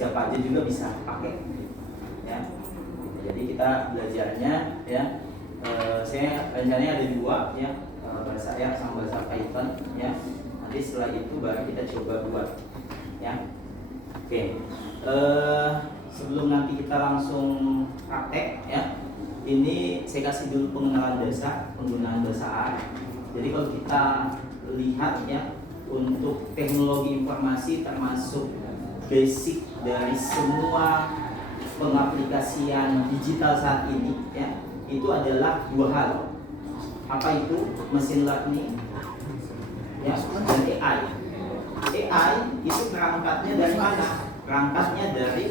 siapa aja juga bisa pakai ya. Jadi kita belajarnya ya, saya rencananya ada dua ya, bahasa R sama bahasa Python ya. Nanti setelah itu baru kita coba buat ya. Oke, sebelum nanti kita langsung praktek ya, ini saya kasih dulu pengenalan dasar penggunaan bahasa R. Jadi kalau kita lihat ya, untuk teknologi informasi termasuk basic dari semua pengaplikasian digital saat ini ya, itu adalah dua hal. Apa itu? Machine learning ya, dan AI. AI itu berangkatnya dari mana? Berangkatnya dari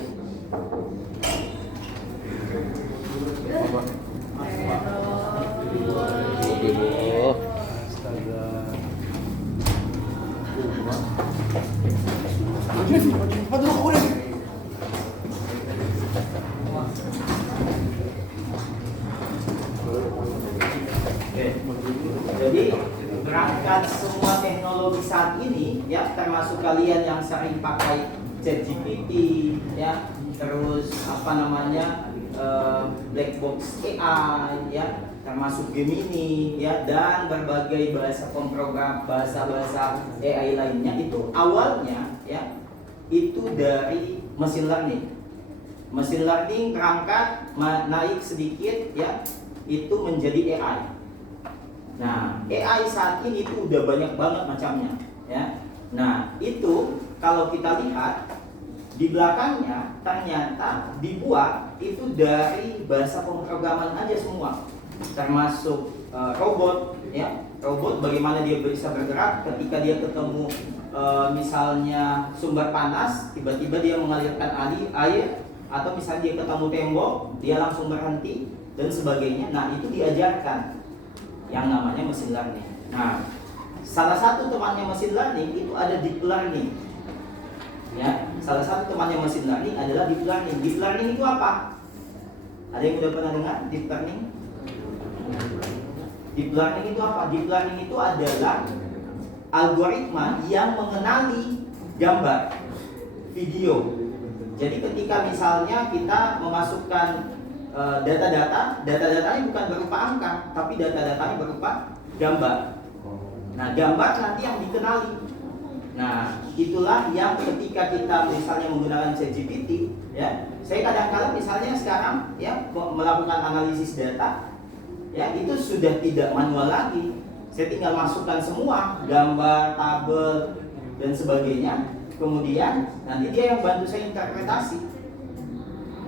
jadi berangkat semua teknologi saat ini ya, termasuk kalian yang sering pakai ChatGPT ya, terus apa namanya black box AI ya, termasuk Gemini ya, dan berbagai bahasa pemrogram, bahasa-bahasa AI lainnya, itu awalnya ya itu dari machine learning. Machine learning berangkat naik sedikit ya, itu menjadi AI. Nah, AI saat ini itu udah banyak banget macamnya ya. Nah, itu kalau kita lihat di belakangnya ternyata dibuat itu dari bahasa pemrograman aja semua, termasuk robot ya. Robot bagaimana dia bisa bergerak ketika dia ketemu misalnya sumber panas, tiba-tiba dia mengalirkan air, atau misalnya dia ketemu tembok, dia langsung berhenti dan sebagainya. Nah, itu diajarkan yang namanya machine learning. Nah, salah satu temannya machine learning itu ada deep learning. Ya, salah satu temannya machine learning adalah deep learning. Deep learning itu apa? Ada yang udah pernah dengar deep learning? Deep learning itu apa? Deep learning itu adalah algoritma yang mengenali gambar, video. Jadi ketika misalnya kita memasukkan data-datanya bukan berupa angka, tapi data-datanya berupa gambar. Nah, gambar nanti yang dikenali. Nah, itulah yang ketika kita misalnya menggunakan ChatGPT ya, saya kadang-kadang misalnya sekarang ya melakukan analisis data ya, itu sudah tidak manual lagi. Saya tinggal masukkan semua gambar, tabel dan sebagainya. Kemudian nanti dia yang bantu saya interpretasi.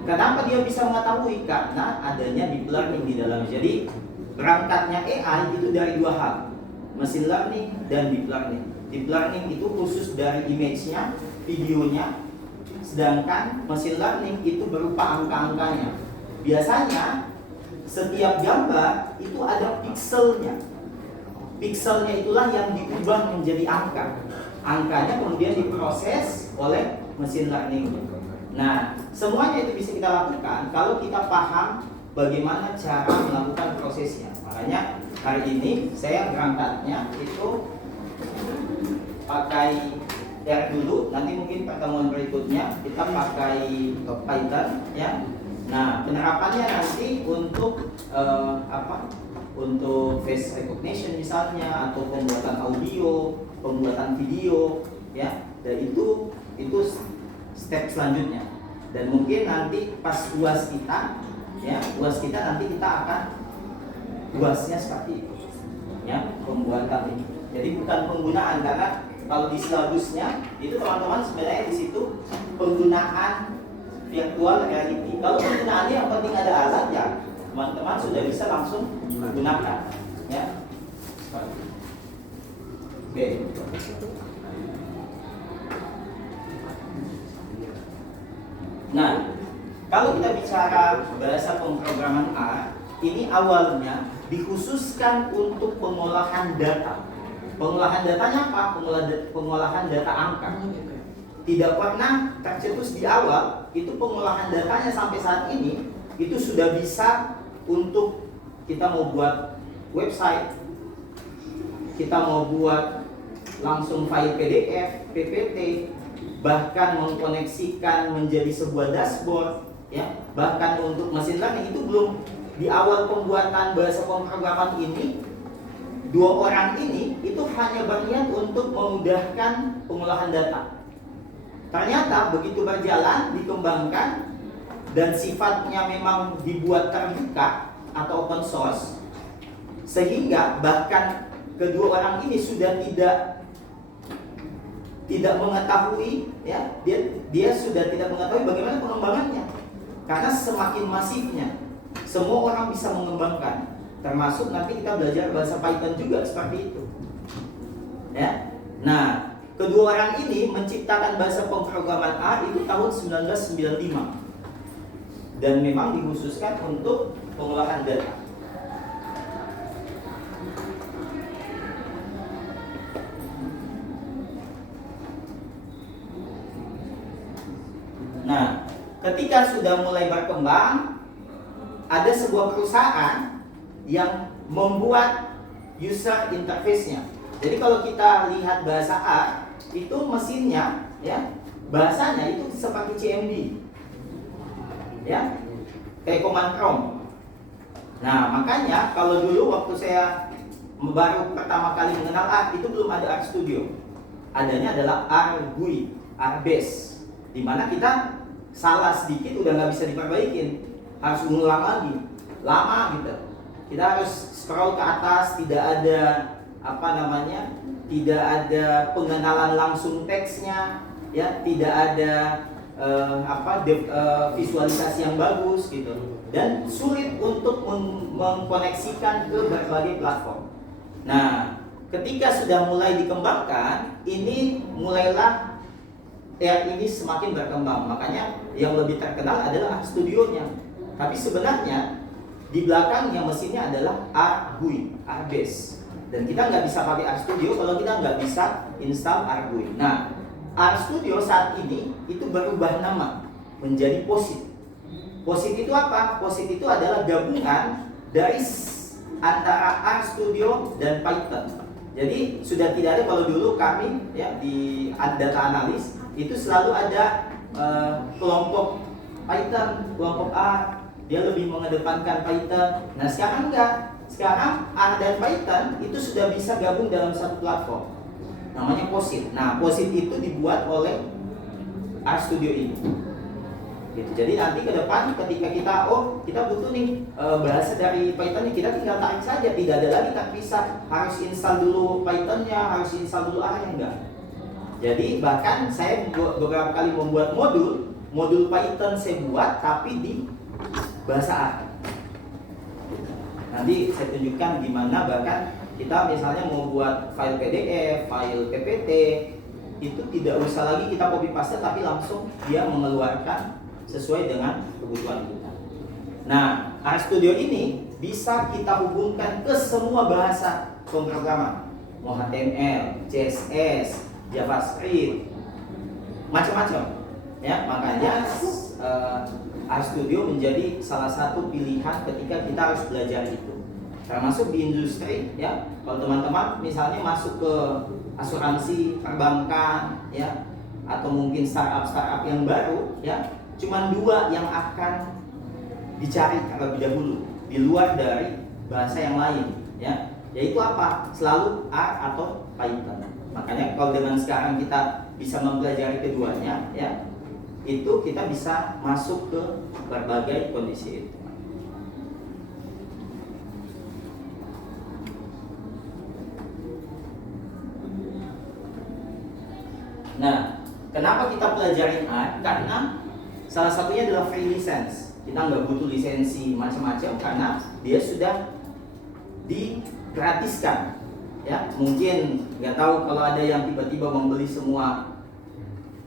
Kenapa dia bisa mengetahui? Karena adanya deep learning di dalam. Jadi berangkatnya AI itu dari dua hal, machine learning dan deep learning. Deep learning itu khusus dari image-nya, videonya, sedangkan machine learning itu berupa angka-angkanya. Biasanya setiap gambar itu ada pixelnya. Pixelnya itulah yang diubah menjadi angka. Angkanya kemudian diproses oleh machine learning. Nah, semuanya itu bisa kita lakukan kalau kita paham bagaimana cara melakukan prosesnya. Makanya hari ini saya berangkatnya itu pakai R dulu, nanti mungkin pertemuan berikutnya kita pakai Python ya. Nah, penerapannya nanti untuk untuk face recognition misalnya, atau pembuatan audio, pembuatan video ya. Dan itu step selanjutnya. Dan mungkin nanti pas UAS kita ya, UAS kita nanti kita akan UASnya seperti itu ya, pembuatan ini. Jadi bukan penggunaan, karena kalau di silabusnya itu teman-teman sebenarnya di situ penggunaan virtual reality. Kalau penggunaannya yang penting ada alat ya, teman-teman sudah bisa langsung menggunakan ya. Oke. Nah, kalau kita bicara bahasa pemrograman R, ini awalnya dikhususkan untuk pengolahan data. Pengolahan datanya apa? Pengolahan data angka. Tidak pernah tercetus di awal, itu pengolahan datanya sampai saat ini, itu sudah bisa untuk kita mau buat website, kita mau buat langsung file PDF, PPT, bahkan mengkoneksikan menjadi sebuah dashboard, ya, bahkan untuk mesin learning itu belum di awal pembuatan bahasa pemrograman ini. Dua orang ini itu hanya berniat untuk memudahkan pengolahan data. Ternyata begitu berjalan, dikembangkan, dan sifatnya memang dibuat terbuka atau open source, sehingga bahkan kedua orang ini sudah tidak mengetahui, ya, dia sudah tidak mengetahui bagaimana pengembangannya, karena semakin masifnya semua orang bisa mengembangkan, termasuk nanti kita belajar bahasa Python juga seperti itu, ya. Nah, kedua orang ini menciptakan bahasa pemrograman R itu tahun 1995 dan memang dikhususkan untuk pengolahan data. Nah, ketika sudah mulai berkembang, ada sebuah perusahaan yang membuat user interface-nya. Jadi kalau kita lihat bahasa R, itu mesinnya, ya, bahasanya itu seperti CMD, ya, kayak command prompt. Nah, makanya kalau dulu waktu saya baru pertama kali mengenal R, itu belum ada R Studio. Adanya adalah R GUI, R base, dimana kita salah sedikit udah nggak bisa diperbaikin, harus mengulang lagi, lama gitu. Kita harus scroll ke atas, tidak ada tidak ada pengenalan langsung teksnya, ya, tidak ada visualisasi yang bagus gitu, dan sulit untuk mengkoneksikan ke berbagai platform. Nah, ketika sudah mulai dikembangkan, ini mulailah ini semakin berkembang. Makanya yang lebih terkenal adalah R Studio-nya. Tapi sebenarnya di belakangnya mesinnya adalah R GUI, R base. Dan kita nggak bisa pakai R Studio kalau kita nggak bisa install R GUI. Nah, R Studio saat ini itu berubah nama menjadi POSIT. POSIT itu apa? POSIT itu adalah gabungan dari antara R Studio dan Python. Jadi sudah tidak ada, kalau dulu kami, ya, di data analis itu selalu ada kelompok Python, kelompok R, dia lebih mengedepankan Python. Nah, sekarang enggak. Sekarang R dan Python itu sudah bisa gabung dalam satu platform, namanya POSIT. Nah, POSIT itu dibuat oleh R Studio ini. Gitu. Jadi nanti ke depan ketika kita butuh nih bahasa dari Python, kita tinggal tarik saja, tidak ada lagi terpisah harus install dulu Pythonnya, harus install dulu R-nya, enggak. Jadi bahkan saya beberapa kali membuat modul Python saya buat tapi di bahasa R. Nanti saya tunjukkan gimana, bahkan kita misalnya mau buat file PDF, file PPT, itu tidak usah lagi kita copy paste, tapi langsung dia mengeluarkan sesuai dengan kebutuhan kita. Nah, R Studio ini bisa kita hubungkan ke semua bahasa pemrograman, mau HTML, CSS, JavaScript, macam-macam. Ya, makanya R Studio menjadi salah satu pilihan ketika kita harus belajar itu. Termasuk di industri, ya. Kalau teman-teman misalnya masuk ke asuransi, perbankan, ya, atau mungkin startup yang baru, ya, cuman dua yang akan dicari terlebih dahulu di luar dari bahasa yang lain, ya. Yaitu apa? Selalu R atau Python. Makanya kalau dengan sekarang kita bisa mempelajari keduanya, ya, itu kita bisa masuk ke berbagai kondisi itu. Nah, kenapa kita pelajarin R? Karena salah satunya adalah free license. Kita nggak butuh lisensi macam-macam karena dia sudah digratiskan. Ya, mungkin nggak tahu kalau ada yang tiba-tiba membeli semua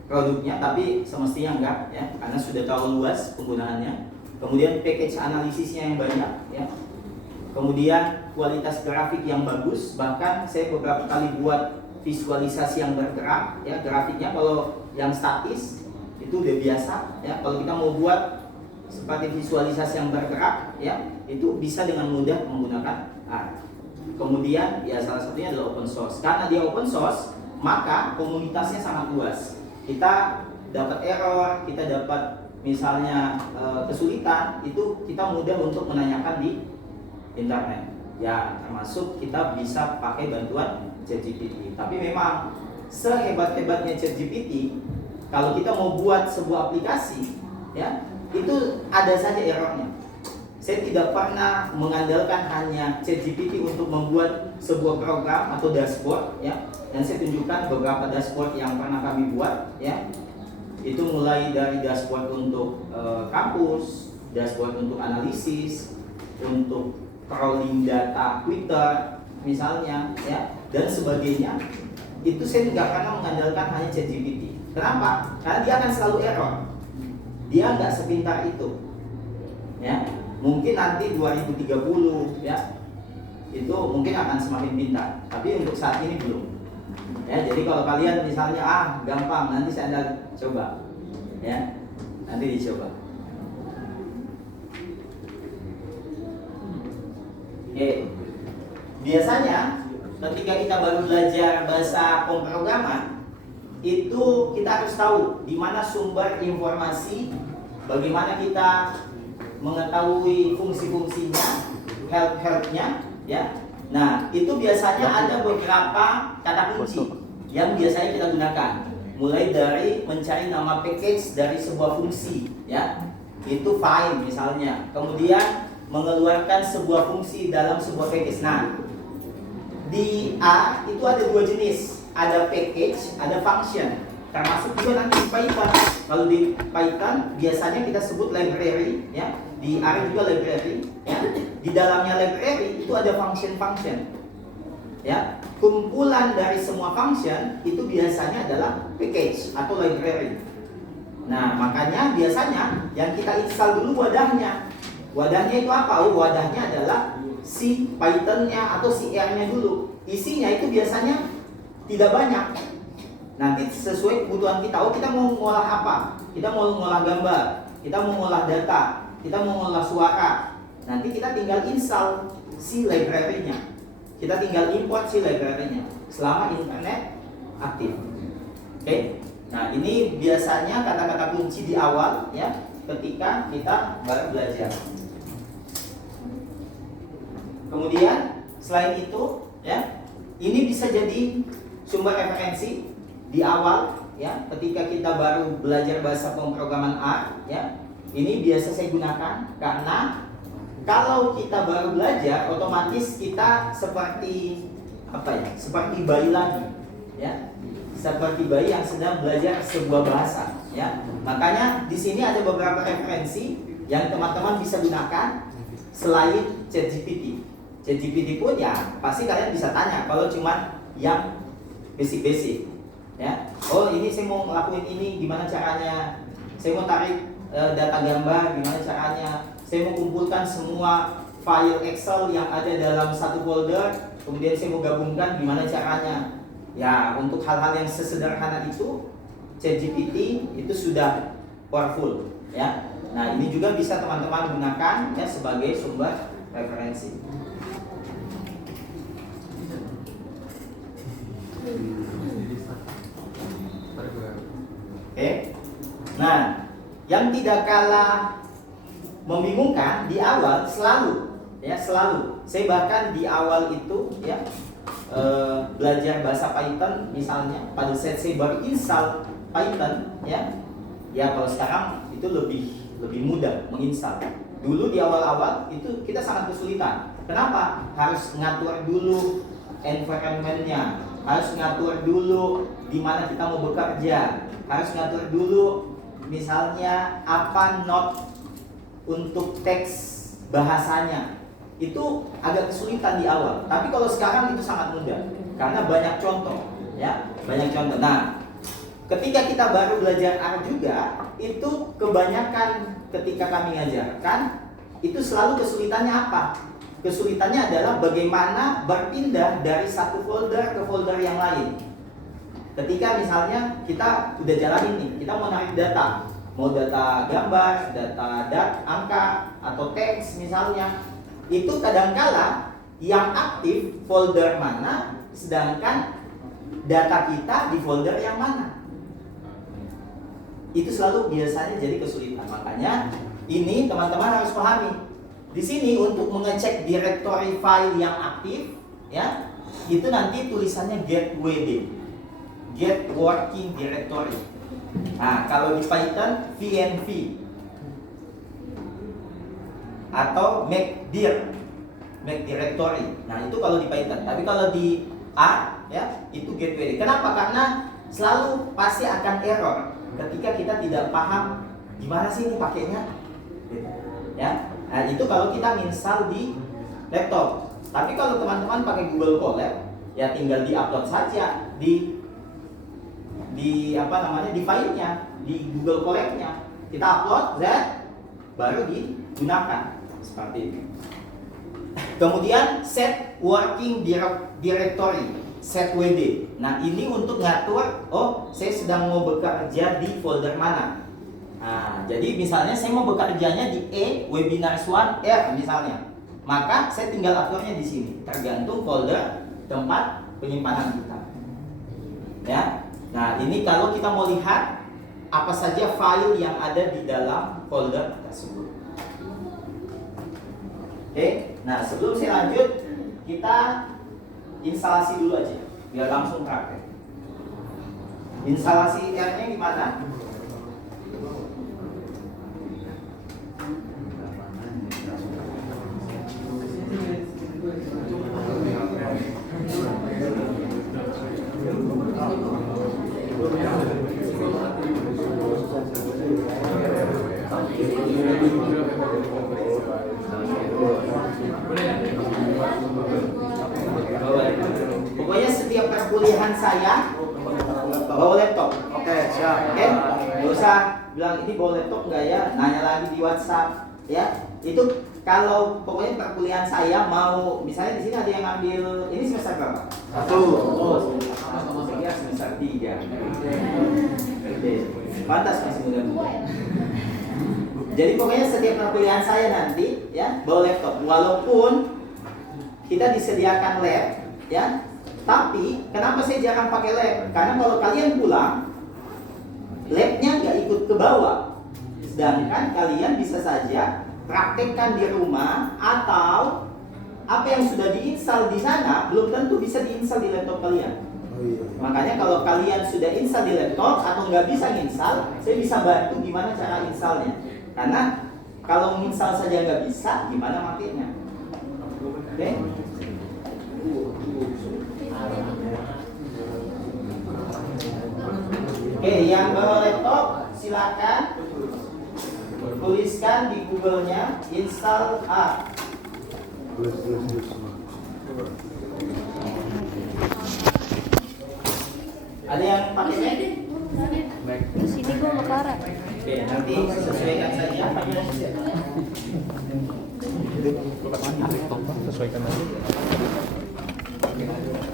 produknya, tapi semestinya enggak, ya, karena sudah tahu luas penggunaannya. Kemudian package analisisnya yang banyak, ya. Kemudian kualitas grafik yang bagus, bahkan saya beberapa kali buat visualisasi yang bergerak, ya. Grafiknya kalau yang statis itu udah biasa, ya. Kalau kita mau buat seperti visualisasi yang bergerak, ya, itu bisa dengan mudah menggunakan R. Kemudian ya salah satunya adalah open source. Karena dia open source, maka komunitasnya sangat luas. kita dapat error, kita dapat misalnya kesulitan, itu kita mudah untuk menanyakan di internet. Ya, termasuk kita bisa pakai bantuan ChatGPT. Tapi memang sehebat-hebatnya ChatGPT, kalau kita mau buat sebuah aplikasi, ya, itu ada saja errornya. Saya tidak pernah mengandalkan hanya ChatGPT untuk membuat sebuah program atau dashboard, ya. Dan saya tunjukkan beberapa dashboard yang pernah kami buat, ya. Itu mulai dari dashboard untuk kampus, dashboard untuk analisis, untuk crawling data Twitter misalnya, ya, dan sebagainya. Itu saya tidak pernah mengandalkan hanya ChatGPT. Kenapa? Karena dia akan selalu error. Dia nggak sepintar itu, ya. Mungkin nanti 2030, ya, itu mungkin akan semakin pintar. Tapi untuk saat ini belum. Ya, jadi kalau kalian misalnya gampang, nanti saya coba, ya, nanti dicoba. Oke, biasanya ketika kita baru belajar bahasa pemrograman, itu kita harus tahu di mana sumber informasi, bagaimana kita mengetahui fungsi-fungsinya, help-helpnya, ya. Nah, itu biasanya ada beberapa kata kunci yang biasanya kita gunakan. Mulai dari mencari nama package dari sebuah fungsi, ya. Itu find misalnya. Kemudian mengeluarkan sebuah fungsi dalam sebuah package. Nah, di R itu ada dua jenis, ada package, ada function. Termasuk juga nanti di Python. Kalau di Python biasanya kita sebut library, ya. Di R juga library, ya. Di dalamnya library itu ada function-function, ya. Kumpulan dari semua function itu biasanya adalah package atau library. Nah, makanya biasanya yang kita install dulu wadahnya. Wadahnya itu apa? Wadahnya adalah si Python-nya atau si R-nya dulu. Isinya itu biasanya tidak banyak. Nanti sesuai kebutuhan kita. Kita mau ngolah apa? Kita mau ngolah gambar, kita mau ngolah data, kita mau ngolah suara. Nanti kita tinggal install si library-nya. Kita tinggal import si library-nya selama internet aktif. Oke. Nah, ini biasanya kata-kata kunci di awal, ya, ketika kita baru belajar. Kemudian selain itu, ya, ini bisa jadi sumber referensi di awal, ya, ketika kita baru belajar bahasa pemrograman R, ya. Ini biasa saya gunakan karena kalau kita baru belajar, otomatis kita seperti apa ya? Seperti bayi lagi, ya. Seperti bayi yang sedang belajar sebuah bahasa, ya. Makanya di sini ada beberapa referensi yang teman-teman bisa gunakan selain ChatGPT. ChatGPT pun ya pasti kalian bisa tanya kalau cuma yang basic-basic, ya. Oh, ini saya mau ngelakuin ini, gimana caranya? Saya mau tarik data gambar, gimana caranya? Saya mau kumpulkan semua file Excel yang ada dalam satu folder, kemudian saya mau gabungkan, gimana caranya? Ya, untuk hal-hal yang sesederhana itu ChatGPT itu sudah powerful, ya. Nah, ini juga bisa teman-teman gunakan, ya, sebagai sumber referensi. Oke. Nah, yang tidak kalah membingungkan di awal selalu, ya, selalu. Saya bahkan di awal itu, ya, belajar bahasa Python misalnya, pada saat saya baru install Python, ya. Ya, kalau sekarang itu lebih mudah menginstal. Dulu di awal-awal itu kita sangat kesulitan. Kenapa? Harus ngatur dulu environment-nya, harus ngatur dulu di mana kita mau bekerja, harus ngatur dulu misalnya apa not untuk teks bahasanya. Itu agak kesulitan di awal. Tapi kalau sekarang itu sangat mudah karena banyak contoh, ya, banyak contoh. Nah, ketika kita baru belajar R juga, itu kebanyakan ketika kami ngajarkan itu selalu kesulitannya apa? Kesulitannya adalah bagaimana berpindah dari satu folder ke folder yang lain. Ketika misalnya kita udah jalanin nih, kita mau narik data, mau data gambar, data angka atau teks misalnya, itu kadangkala yang aktif folder mana, sedangkan data kita di folder yang mana. itu selalu biasanya jadi kesulitan. Makanya ini teman-teman harus pahami. Di sini untuk mengecek directory file yang aktif, ya, itu nanti tulisannya get WD, get working directory. Nah, kalau di Python VNV atau make dir, make directory. Nah, itu kalau di Python. Tapi kalau di A, ya, itu get WD. Kenapa? Karena selalu pasti akan error ketika kita tidak paham gimana sih ini pakainya, ya. Nah, itu kalau kita install di laptop. Tapi kalau teman-teman pakai Google Colab, ya tinggal di-upload saja di apa namanya, di filenya, di Google Colab-nya. Kita upload, baru digunakan seperti ini. Kemudian set working directory, set WD. Nah, ini untuk ngatur, oh saya sedang mau bekerja di folder mana. Nah, jadi misalnya saya mau bekerjanya di webinars 1R misalnya, maka saya tinggal aturnya di sini, tergantung folder tempat penyimpanan kita. Ya, nah ini kalau kita mau lihat apa saja file yang ada di dalam folder tersebut. Oke, nah sebelum saya lanjut, kita instalasi dulu aja, biar langsung praktek. Instalasi R-nya gimana? Pokoknya setiap perkuliahan saya bawa laptop. Oke, siap. Oke, nggak usah bilang ini bawa laptop nggak ya, nanya lagi di WhatsApp, ya. Itu kalau pokoknya perkuliahan saya mau, misalnya di sini ada yang ambil ini semester berapa? 1. Oh, saya semester 3. Oke, pantas masih muda. Jadi pokoknya setiap perkuliahan saya nanti, ya, bawa laptop. Walaupun kita disediakan lab, ya. Tapi kenapa saya jarang pakai lab? Karena kalau kalian pulang, labnya nggak ikut ke bawah. Sedangkan kalian bisa saja praktekkan di rumah, atau apa yang sudah diinstal di sana belum tentu bisa diinstal di laptop kalian. Makanya kalau kalian sudah install di laptop atau nggak bisa install, saya bisa bantu gimana cara installnya. Karena kalau install saja nggak bisa, gimana makainya? Oke? Oke, yang bawa laptop silakan tuliskan di Google-nya install A. Ada yang pakai Mac? Di sini gua nggak parah. Oke, nanti sesuaikan saja. Sesuaikan aja.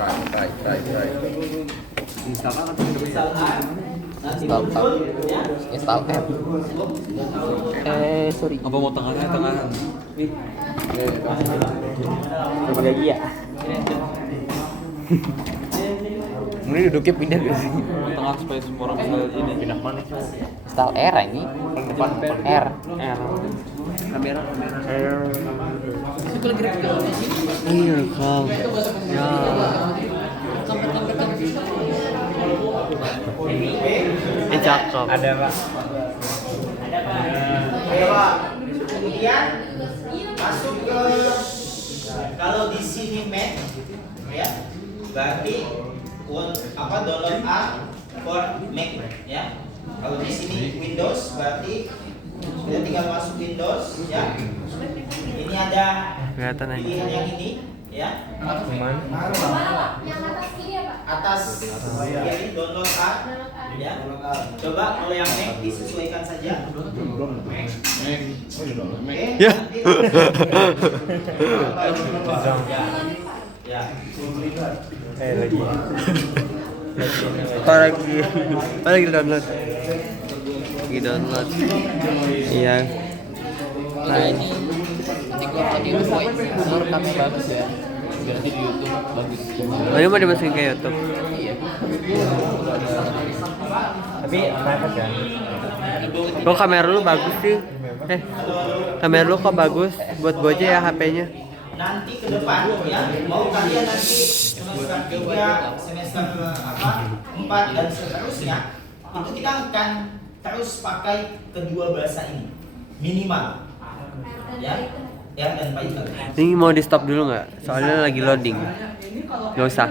Right. Install A. Nanti muncul ya. Install app. Sorry. Apa mau tengahan? Coba lagi ya. Ini duduknya pindah gak sih? Tengah supaya semua orang bisa lihat ini. Pindah mana? Install R ini. Depan R. kamera. Iya kau. Ya. Ini cakep. Ada Pak. Ada Pak. Kemudian masuk ke, kalau di sini Mac, ya, berarti download A for Mac, ya. Kalau di sini Windows, berarti kita tinggal masuk Windows, ya. Ini ada pilihan yang ini, ya. Yang atas kiri ya Pak? Atas kiri download A, ya. Coba kalau yang Mac disesuaikan saja. Mac. Oke. Ya. Ya. Lagi. Apa lagi download? Iya. Nah ini TikTok itu rekamnya bagus ya. Berarti di YouTube bagus. Oh, ini mau dimasukin ke YouTube. Iya. Tapi private kan? Kok kamera lu bagus sih? Kamera lu kok bagus? Buat gua aja ya HP-nya. Nanti ke depan ya, mau kalian nanti semester 3, semester 4 dan seterusnya, itu kita akan terus pakai kedua bahasa ini minimal. Ya. Ya dan baik. Ini mau di stop dulu nggak? Soalnya lagi loading. Nggak usah.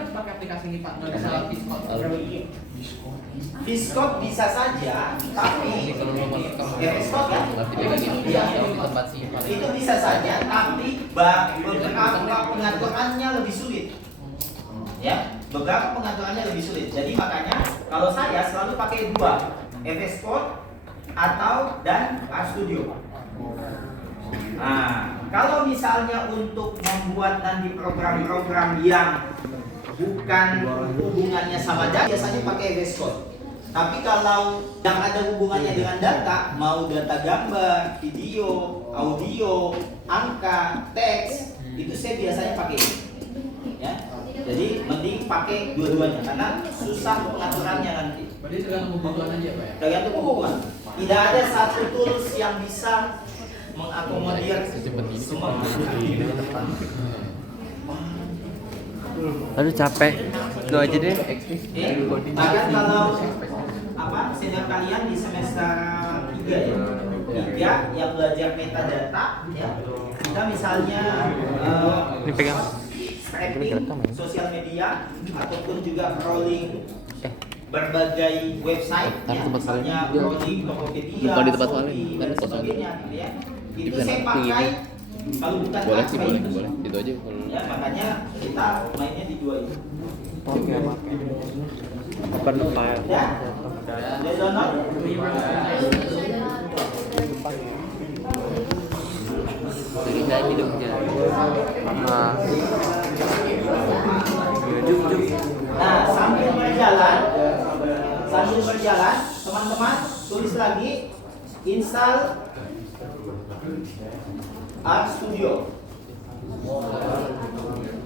Fiskop bisa saja, tapi ya fiskop ya, itu bisa saja, tapi beberapa pengaturannya lebih sulit. Ya, beberapa pengaturannya lebih sulit. Jadi makanya kalau saya selalu pakai dua, FS Code atau dan RStudio. Nah, kalau misalnya untuk membuat nanti program-program yang bukan hubungannya sama data, biasanya pakai VS Code. Tapi kalau yang ada hubungannya dengan data, mau data gambar, video, audio, angka, teks, itu saya biasanya pakai ini. Ya. Jadi mending pakai dua-duanya karena susah pengaturannya nanti. Berarti tergantung kebutuhan aja, Pak ya? Tergantung kebutuhan. Tidak ada satu tools yang bisa mengakomodir semua. Aduh capek. Lu aja deh. Bahkan kalau senior kalian di semester 3 ya, 3 yang belajar metadata ya. Kita misalnya Ini pegang. scraping sosial media ataupun juga crawling berbagai website ya, misalnya crawling Tokopedia, Shopee dan sebagainya gitu ya. Itu saya pakai kalau bukan Boleh sih, Canva boleh. Itu aja kalau ya, makanya kita mainnya di dua itu. Oke. Open file. Ya, ada download. Jadi saya hidupnya. Nah. Nah, sambil berjalan, teman-teman tulis lagi install RStudio.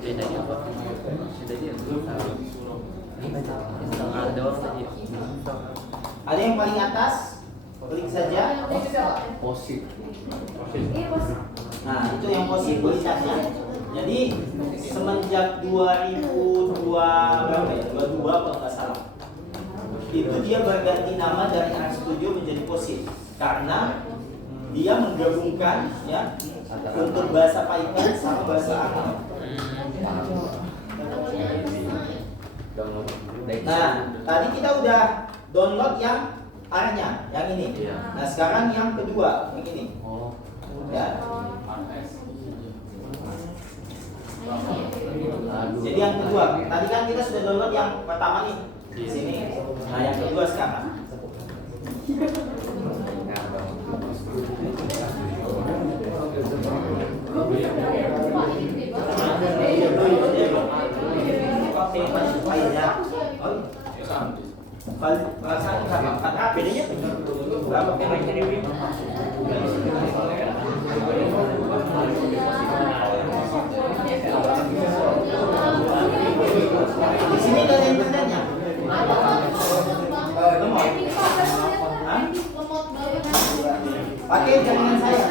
Bedanya apa? Ada yang paling atas, klik saja. posit. Nah, itu yang posibilitasnya. Jadi semenjak 2002 berapa ya? 22 kalau nggak salah. Itu dia berganti nama dari RStudio menjadi Posit karena dia menggabungkan ya untuk bahasa Python sama bahasa Arab. Nah, tadi kita udah download yang A-nya, yang ini. Nah, sekarang yang kedua, yang ini. Ya. Jadi yang kedua, tadi kan kita sudah download yang pertama nih di sini. Nah, yang kedua sekarang. Bedanya berapa di sini ada internetnya. Pakai jaringan saya.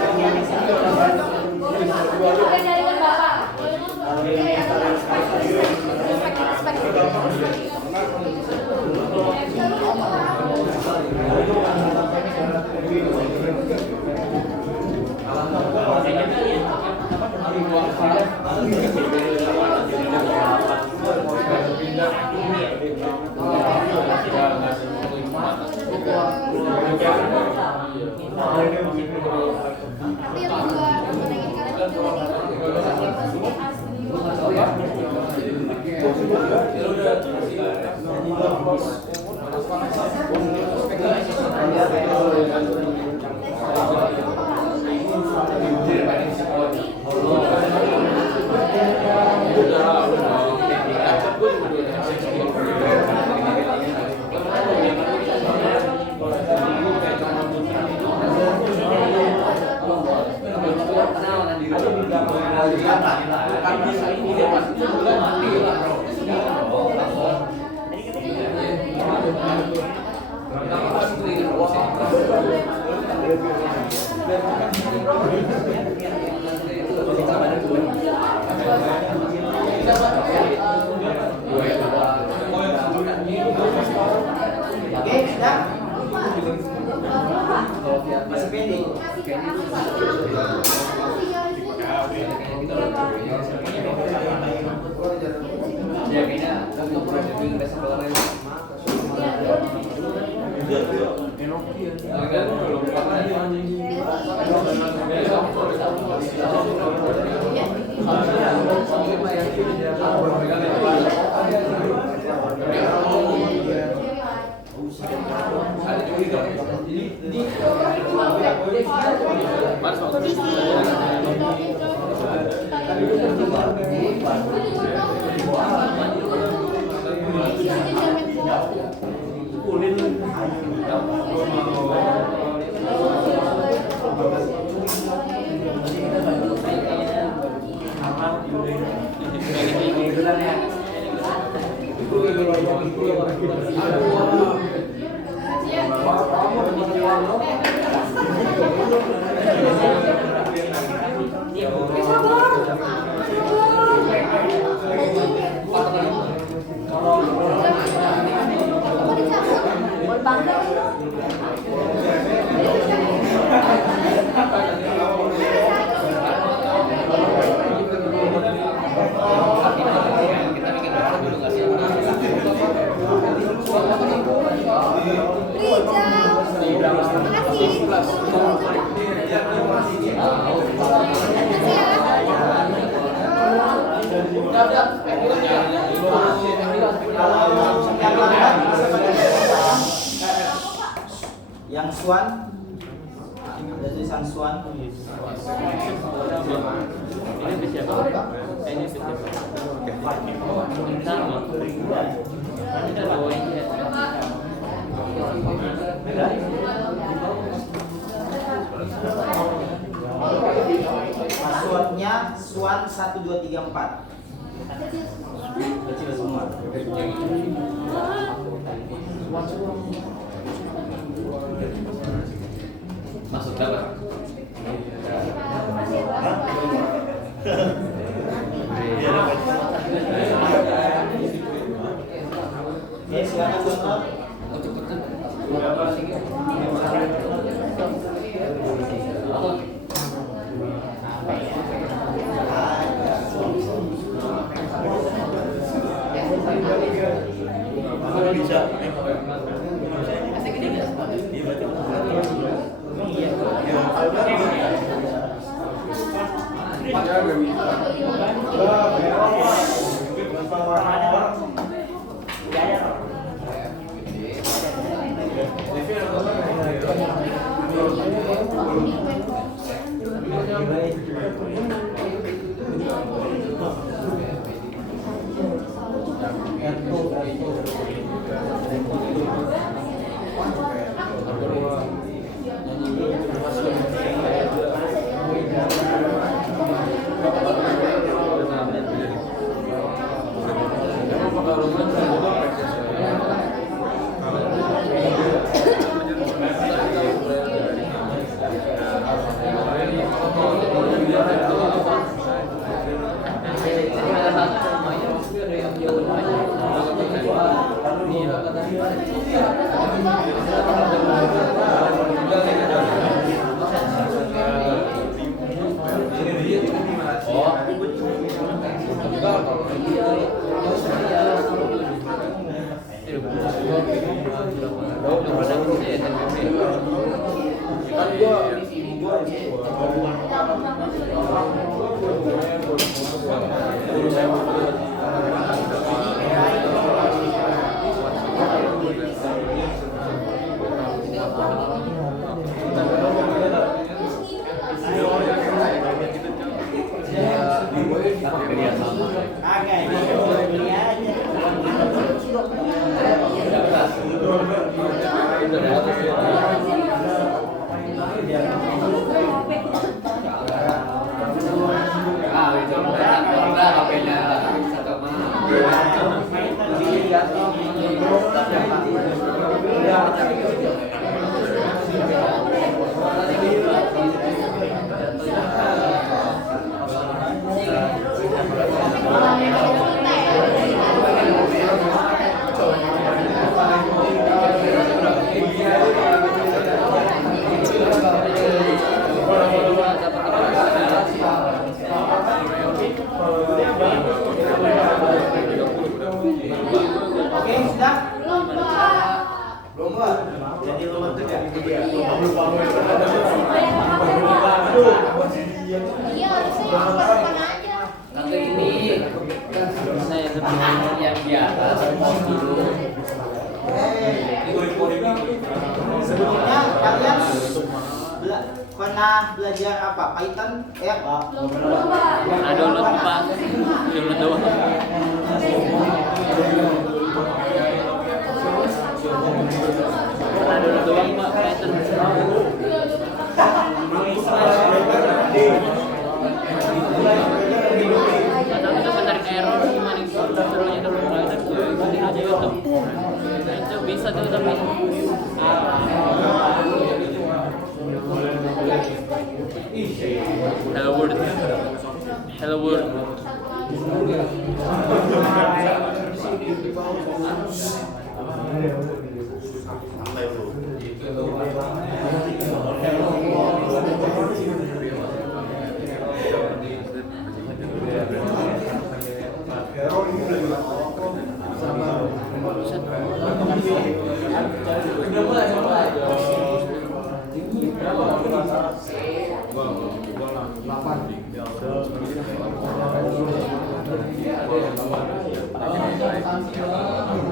Ada? Masih pending. Ya kayaknya tapi lebih besok kemarin. Yang Swan, ada tulisan Swan. Ini siapa? Ini siapa? Sama. Ini ada bawahnya. Passwordnya Swan 1234. Kecil semua. Masuk dapat. Oke, silakan download. Lomba. Jadi lomba kerja. Iya, harusnya yang depan aja. Tante ini Saya sebelumnya yang biasa dulu. Sebelumnya kalian pernah belajar apa? Python? Pak? ada lupa dulu doang. Pernah dulu doang Pak Python. Atau kita benerin error gimana itu suruhnya dulu Python ikutin aja YouTube. Itu bisa tuh tapi Hello World. Hello World.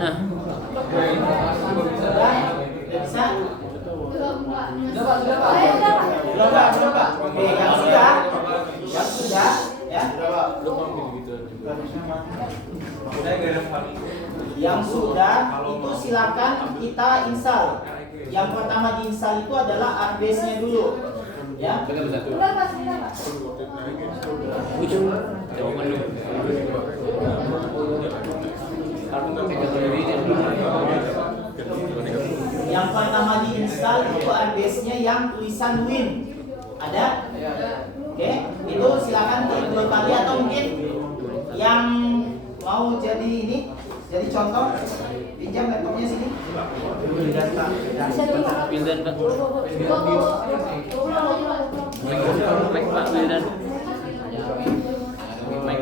Nah, Bisa? Belum, Pak. Belum Pak. Oke, yang sudah, ya. Yang sudah itu silakan kita install. Yang pertama diinstal itu adalah RBase-nya dulu, ya. Udah, Pak. jawaban lu. Yang pertama diinstal itu RBase-nya yang tulisan Win. Ada? Oke, itu silakan klik 2 kali atau mungkin yang mau jadi ini, jadi contoh, pinjam laptopnya sini. Wildan Pak. Mac Pak Wildan. Mac.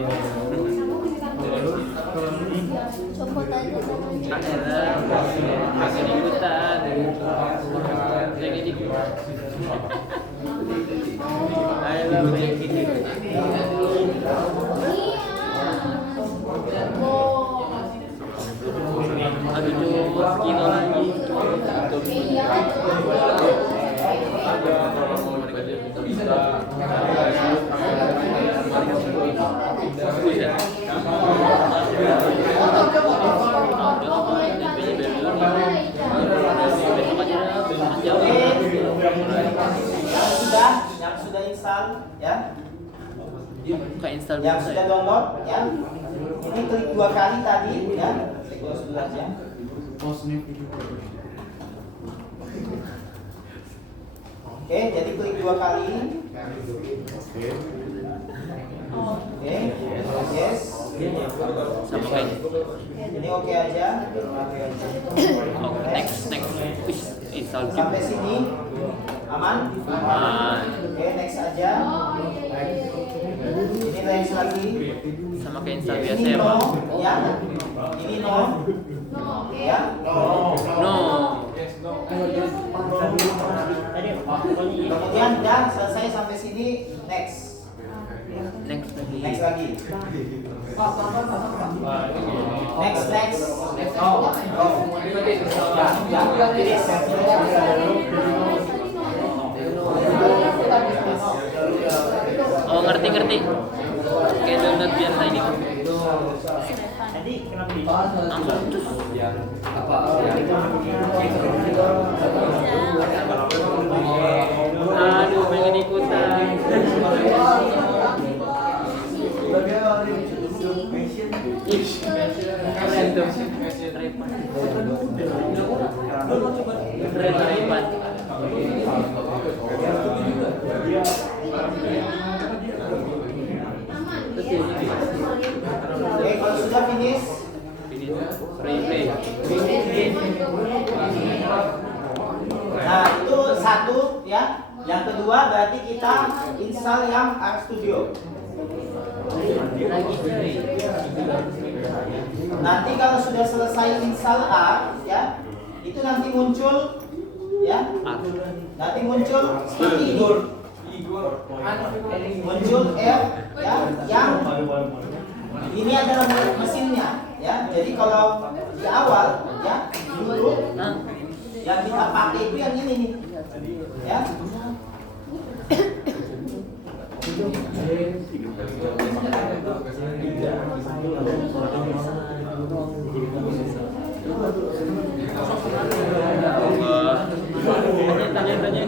Copot aja. Masih ikutan. Lagi ikutan. I love it. Aduh cuma kilo lagi. Yang sudah install, ya. Buka install Yang dulu sudah saya. download, ya. Ini klik 2 kali tadi, ya. Klik dulu aja. Oke, jadi klik 2 kali. Oke, yes. Sama kayak. Ini oke aja. Oh, next. Wih, install gitu. Sampai sini aman? Aman. Oke, next aja. Ini next lagi. Sama kayak install biasa Ini ya Pak. no, ya. Ini no, ya. No. Kemudian udah selesai sampai sini, next. Next lagi. Next lagi. Next. Oh. Ya, finish. Oh ngerti. Kayak download biasa ini. Tadi kenapa di Langsung terus. Aduh pengen ikutan. Ih, keren tuh. Keren. Oke, kalau sudah finish, Play. nah itu satu ya. Yang kedua berarti kita install yang RStudio. Nanti kalau sudah selesai install R ya, itu nanti muncul ya. Nanti muncul seperti ini. Muncul R ya, yang ini adalah mesinnya ya. Jadi kalau di awal ya dulu yang kita pakai itu yang ini nih ya. Tanya.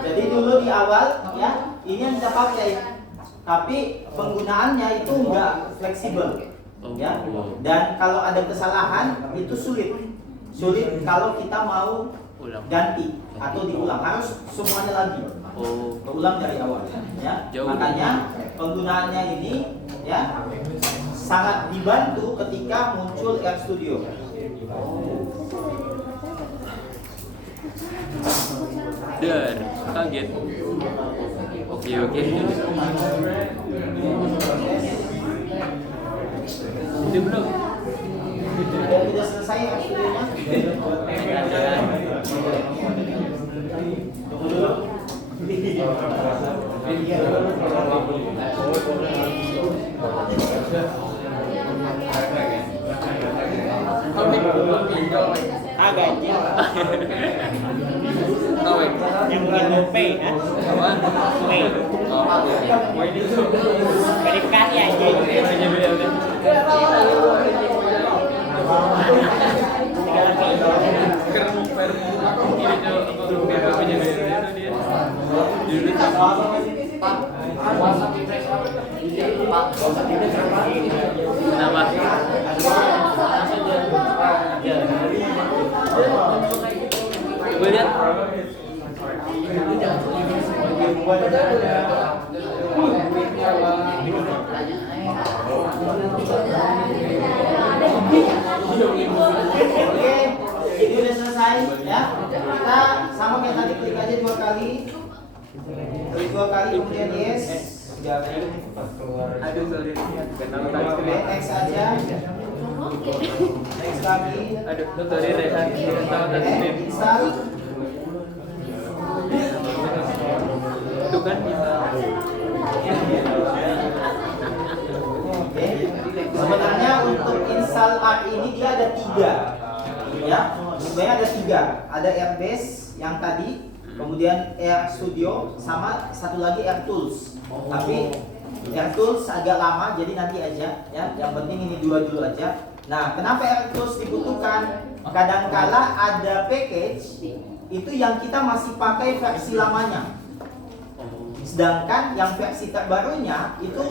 Jadi dulu di awal ya ini yang kita pakai, tapi penggunaannya itu enggak fleksibel ya. Dan kalau ada kesalahan itu sulit kalau kita mau ganti atau diulang, harus semuanya lagi ulang dari awal ya. Makanya penggunaannya ini ya sangat dibantu ketika muncul RStudio. Dan kaget. Oke. Itu belum. Sudah selesai RStudionya. Tunggu dulu. Agaknya yang bikin gope kan? Gope verifikasi aja Kenapa? Gue lihat. Oke, ini udah selesai ya. Kita sama kayak tadi, klik aja 2 kali. Klik 2 kali kemudian yes. Next aja. Next lagi. Install. Itu kan bisa. Oke. Sebenarnya untuk install art ini dia ada 3 ya. Sebenarnya ada 3. Ada Airbase yang tadi, kemudian RStudio, sama satu lagi AirTools. Tapi AirTools agak lama, jadi nanti aja ya. Yang penting ini 2 dulu aja. Nah, kenapa AirTools dibutuhkan? Kadangkala ada package itu yang kita masih pakai versi lamanya. Sedangkan yang versi terbarunya itu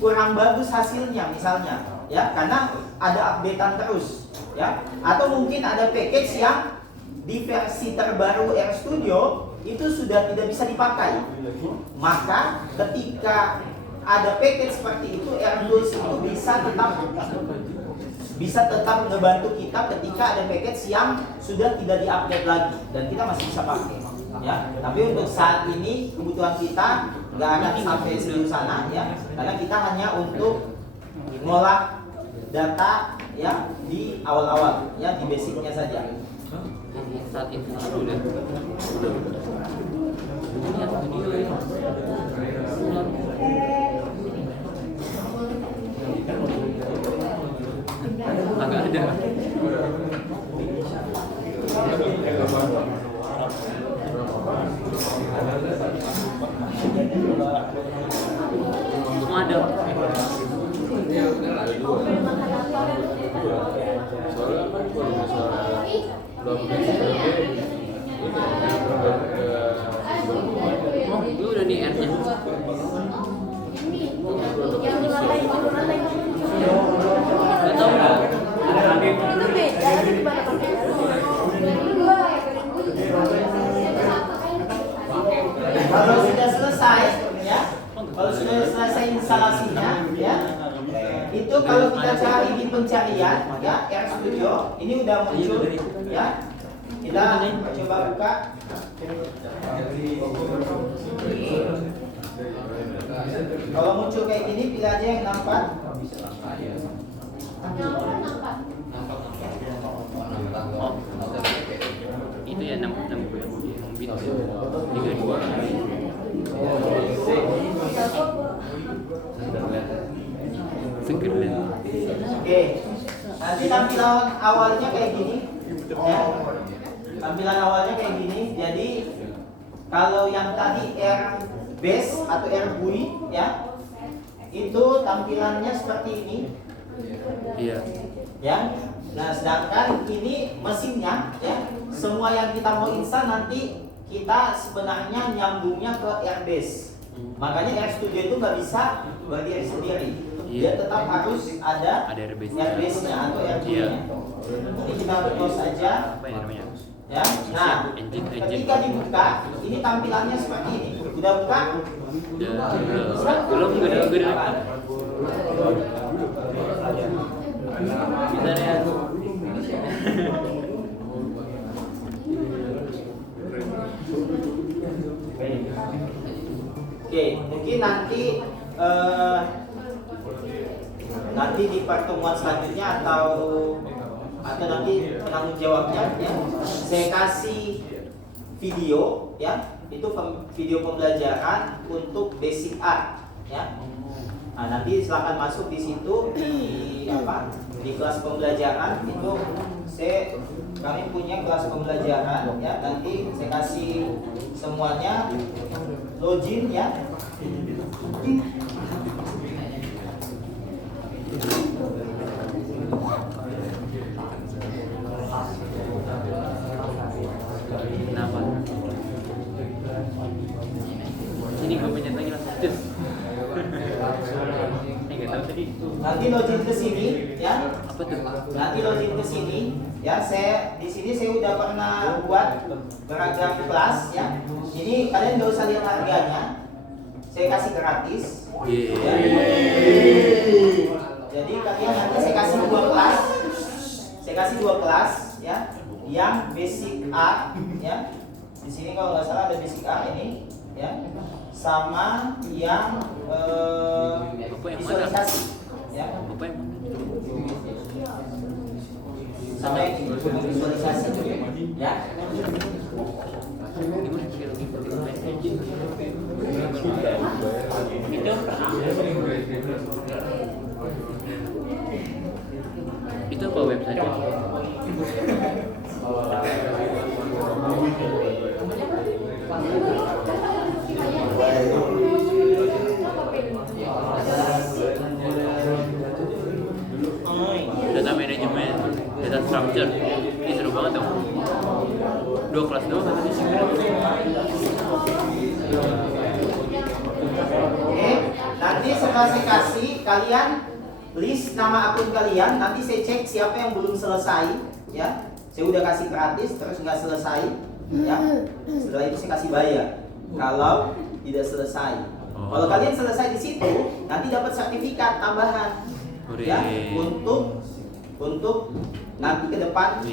kurang bagus hasilnya misalnya ya, karena ada updatean terus ya. Atau mungkin ada package yang di versi terbaru RStudio itu sudah tidak bisa dipakai. Maka ketika ada package seperti itu, AirTools itu bisa tetap ngebantu kita ketika ada package yang sudah tidak diupdate lagi dan kita masih bisa pakai ya. Tapi untuk saat ini kebutuhan kita nggak akan sampai sejauh sana ya, karena kita hanya untuk ngolah data ya di awal-awal ya, di basicnya saja. Saat itu udah. Lihat video ya. Agak ada. Semua ada. Oh, itu udah di R-nya. Gak tau nggak? Itu beda di mana pakai Kalau sudah selesai ya, Kalau sudah selesai instalasinya, ya, itu kalau kita cari di pencarian, ya, RStudio, ini udah muncul, ya. Kita coba buka. Kalau muncul kayak gini, pilih aja yang nampak. Itu ya 6 bit 32. Seger deh. Oke, nanti tampilan awalnya kayak gini, ya. Tampilan awalnya kayak gini. Jadi kalau yang tadi R base atau R GUI, ya, itu tampilannya seperti ini, Iya. ya. Nah, sedangkan ini mesinnya, ya, semua yang kita mau install nanti kita sebenarnya nyambungnya ke RBase. Makanya RStudio itu nggak bisa berdiri sendiri. Dia tetap harus ada RBase-nya atau RGB-nya. Ini kita close aja. Apa ya namanya? Ya. Nah, ketika dibuka, ini tampilannya seperti ini. Udah buka? Belum gede lagi. Bisa ya. Oke, mungkin nanti di pertemuan selanjutnya atau nanti penanggung jawabnya, ya, saya kasih video, ya, itu video pembelajaran untuk basic art, ya. Nah, nanti silakan masuk di situ di kelas pembelajaran itu kami punya kelas pembelajaran, ya. Nanti saya kasih semuanya login, ya. Kenapa? Ini gue pencet lagi langsung tes. Nggak tahu tadi. Nanti login ke sini, ya. Apa tuh? Nanti login ke sini, ya. Di sini saya udah pernah buat beragam kelas, ya. Ini kalian nggak usah lihat harganya, saya kasih gratis. Ya. Jadi kalian nanti saya kasih dua kelas, ya. Yang basic art, ya. Di sini kalau nggak salah ada basic art ini, ya. Sama yang visualisasi, ya. Apa yang mana? Sama yang visualisasi, ya. Itu apa website? Data management, data structure. Ini seru banget dong. 2 kelas doang katanya sih. Oke, nanti setelah saya kasih kalian list nama akun kalian, nanti saya cek siapa yang belum selesai, ya. Saya udah kasih gratis terus nggak selesai, ya. Setelah itu saya kasih bayar kalau tidak selesai. Kalau kalian selesai di situ, nanti dapat sertifikat tambahan, ya, untuk nanti ke depan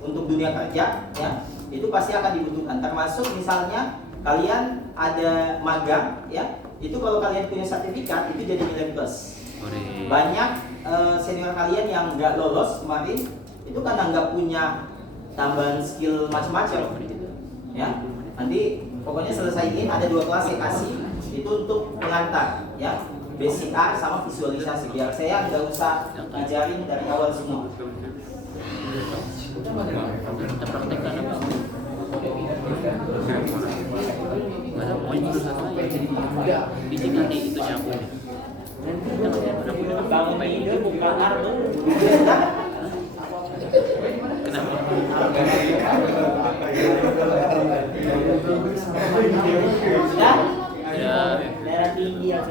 untuk dunia kerja, ya. Itu pasti akan dibutuhkan. Termasuk misalnya kalian ada magang, ya. Itu kalau kalian punya sertifikat itu jadi nilai plus. Banyak senior kalian yang nggak lolos kemarin itu karena nggak punya tambahan skill macam-macam, ya. Nanti pokoknya selesai ini ada 2 kelas saya kasih itu untuk pengantar, ya, basic art sama visualisasi, biar saya nggak usah ngajarin dari awal semua. Kita praktekkan apa? Mana pokoknya belum selesai. Basic nanti itu nyambung. Bangun itu bukan art tuh. Kenapa? Sudah? Ya. Daerah tinggi ya. Ya?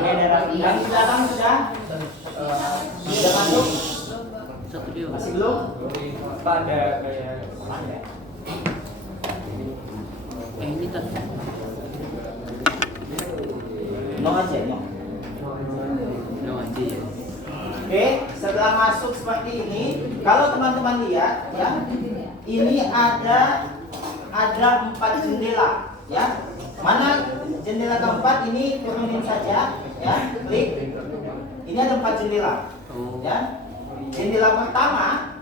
Daerah tinggi. Yang di belakang sudah? Sudah masuk? Satu dia. Masih belum? Pada kayak Ini tas. No aja, no. No aja ya. Oke, setelah masuk seperti ini, kalau teman-teman lihat ya, ini ada 4 jendela ya. Mana jendela keempat ini turunin saja ya, klik. Ini ada 4 jendela ya. Jendela pertama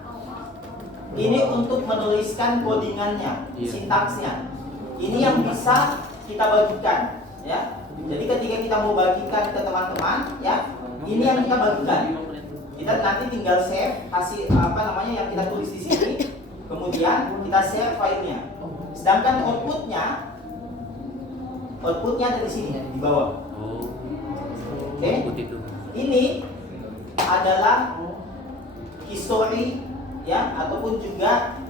ini untuk menuliskan codingannya, sintaksnya. Ini yang bisa kita bagikan ya. Jadi ketika kita mau bagikan ke teman-teman ya, ini yang kita bagikan. Kita nanti tinggal save hasil yang kita tulis di sini, kemudian kita share filenya. Sedangkan outputnya ada di sini di bawah. Oke. Ini adalah history ya, ataupun juga